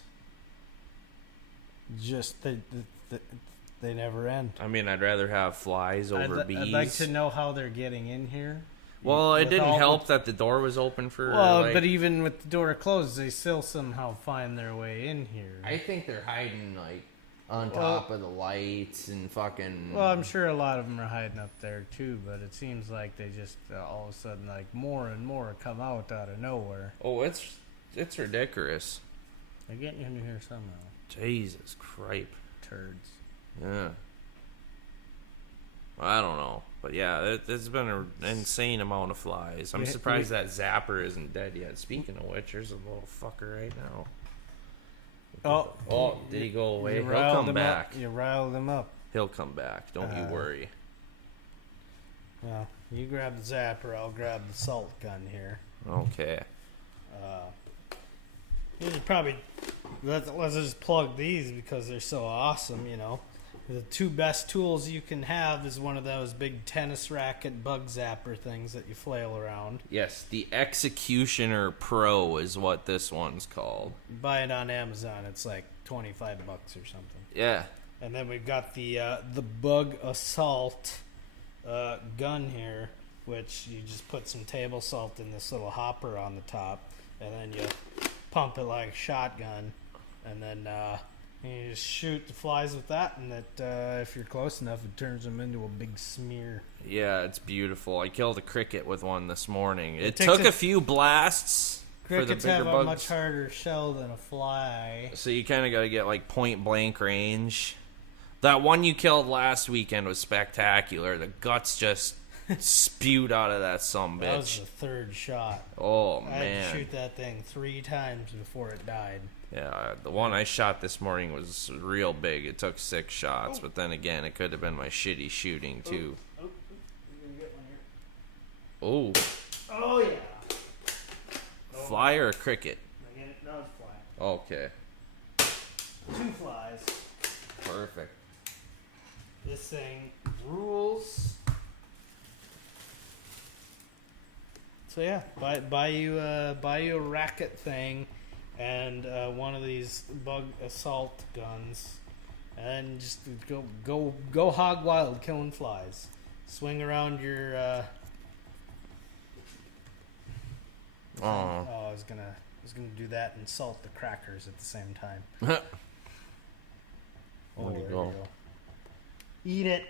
just they never end. I mean, I'd rather have flies over bees. I'd like to know how they're getting in here. Well, it With didn't all help that the door was open for. Well, like, but even with the door closed, they still somehow find their way in here. I think they're hiding like on top of the lights and fucking. Well, I'm sure a lot of them are hiding up there too, but it seems like they just all of a sudden, like more and more come out of nowhere. Oh, it's ridiculous. They're getting into here somehow. Jesus Christ. Turds. Yeah. I don't know. But yeah, there's been an insane amount of flies. I'm surprised that Zapper isn't dead yet. Speaking of which, there's a little fucker right now. Oh, did he go away? You He'll riled come them back. Up. You riled them up. He'll come back. Don't you worry. Well, you grab the zapper, I'll grab the salt gun here. Okay. These are probably let's just plug these because they're so awesome, you know. The two best tools you can have is one of those big tennis racket bug zapper things that you flail around. Yes, the Executioner Pro is what this one's called. Buy it on Amazon. It's like $25 or something. Yeah. And then we've got the Bug Assault gun here, which you just put some table salt in this little hopper on the top, and then you pump it like a shotgun, and then you just shoot the flies with that, and that if you're close enough, it turns them into a big smear. Yeah, it's beautiful. I killed a cricket with one this morning. It takes took a few blasts for the Crickets bigger have bugs. a much harder shell than a fly. So you kind of got to get like point blank range. That one you killed last weekend was spectacular. The guts just spewed out of that sumbitch. That was the third shot. Oh, I had man. to shoot that thing 3 times before it died. Yeah, the one I shot this morning was real big. It took 6 shots, but then again, it could have been my shitty shooting, too. Oh, you're gonna get one here. Oh, Oh, yeah. fly or a cricket? No, it's fly. Okay, 2 flies. perfect. This thing rules. So yeah, buy you a racket thing, and one of these bug assault guns, and just go hog wild killing flies. Swing around your. Oh, I was gonna do that and salt the crackers at the same time. There you there go. Eat it.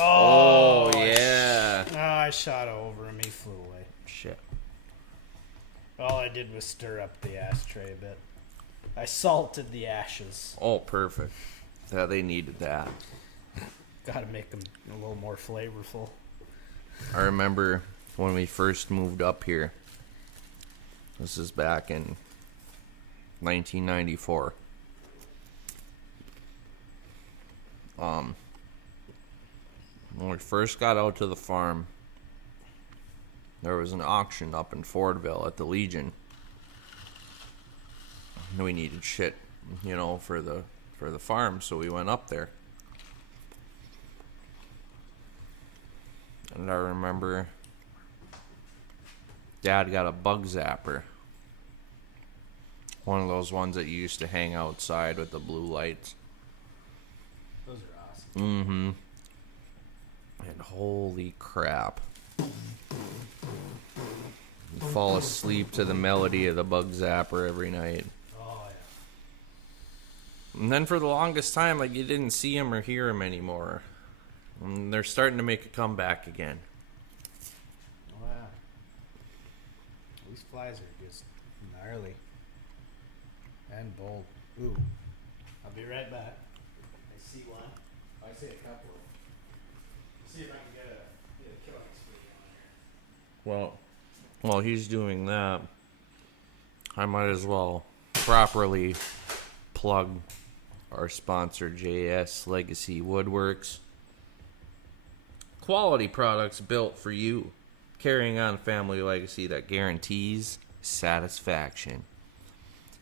Oh, yeah. Oh, I shot over him. He flew away. Shit. All I did was stir up the ashtray a bit. I salted the ashes. Oh, perfect. Yeah, they needed that. Gotta make them a little more flavorful. I remember when we first moved up here. This is back in 1994. When we first got out to the farm, there was an auction up in Fordville at the Legion. We needed shit, for the farm, so we went up there. And I remember Dad got a bug zapper. One of those ones that you used to hang outside with the blue lights. Those are awesome. Mm-hmm. And holy crap. You fall asleep to the melody of the bug zapper every night. Oh, yeah. And then for the longest time, you didn't see him or hear him anymore. And they're starting to make a comeback again. Wow. These flies are just gnarly. And bold. Ooh. I'll be right back. I see one. I see a couple. See if I can get a killing spree on here. Well, while he's doing that, I might as well properly plug our sponsor, JS Legacy Woodworks. Quality products built for you, carrying on a family legacy that guarantees satisfaction.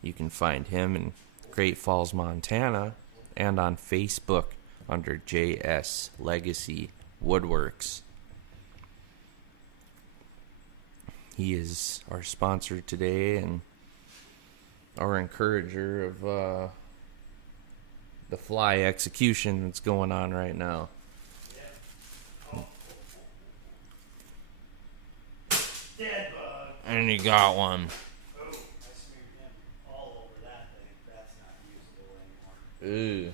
You can find him in Great Falls, Montana, and on Facebook under JS Legacy Woodworks. He is our sponsor today and our encourager of the fly execution that's going on right now. Dead bug. And he got one. Oh, I smeared him all over that thing. That's not usable anymore. Ooh.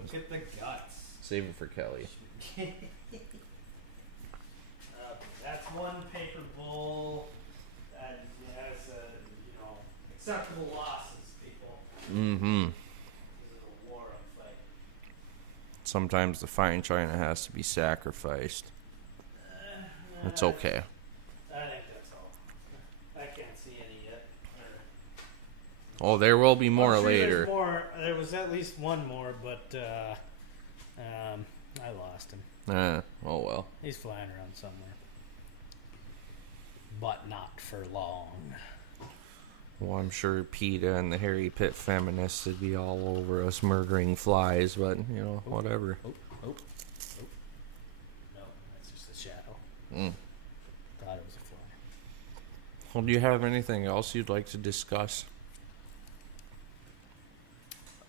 Look at the guts. Save it for Kelly. That's one paper bowl that has acceptable losses, people. Mm-hmm. This is a war I'm fighting. Sometimes the fine china has to be sacrificed. It's okay. I think that's all. I can't see any yet. Oh, there will be more I'm sure later. there's more. There was at least one more, but I lost him. Oh well. He's flying around somewhere. But not for long. Well, I'm sure PETA and the Harry Pitt feminists would be all over us murdering flies, but, whatever. Oh. No, that's just a shadow. Mm. Thought it was a fly. Well, do you have anything else you'd like to discuss?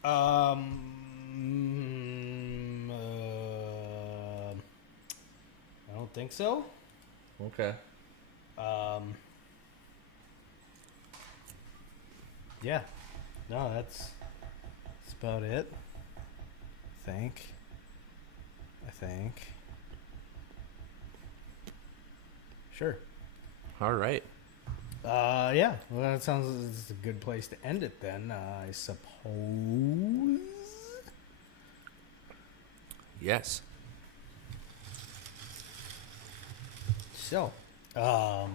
I don't think so. Okay. Yeah. No, that's about it. I think. Sure. All right. Yeah. Well, that sounds it's a good place to end it then, I suppose. Yes. So, yeah.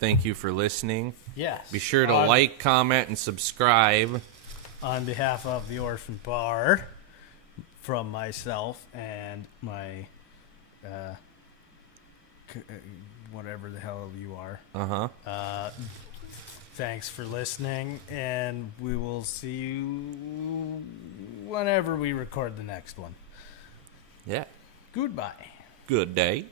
Thank you for listening. Yes. Be sure to like, comment, and subscribe. On behalf of the Orphan Bar, from myself and my, whatever the hell you are. Uh-huh. Thanks for listening, and we will see you whenever we record the next one. Yeah. Goodbye. Good day.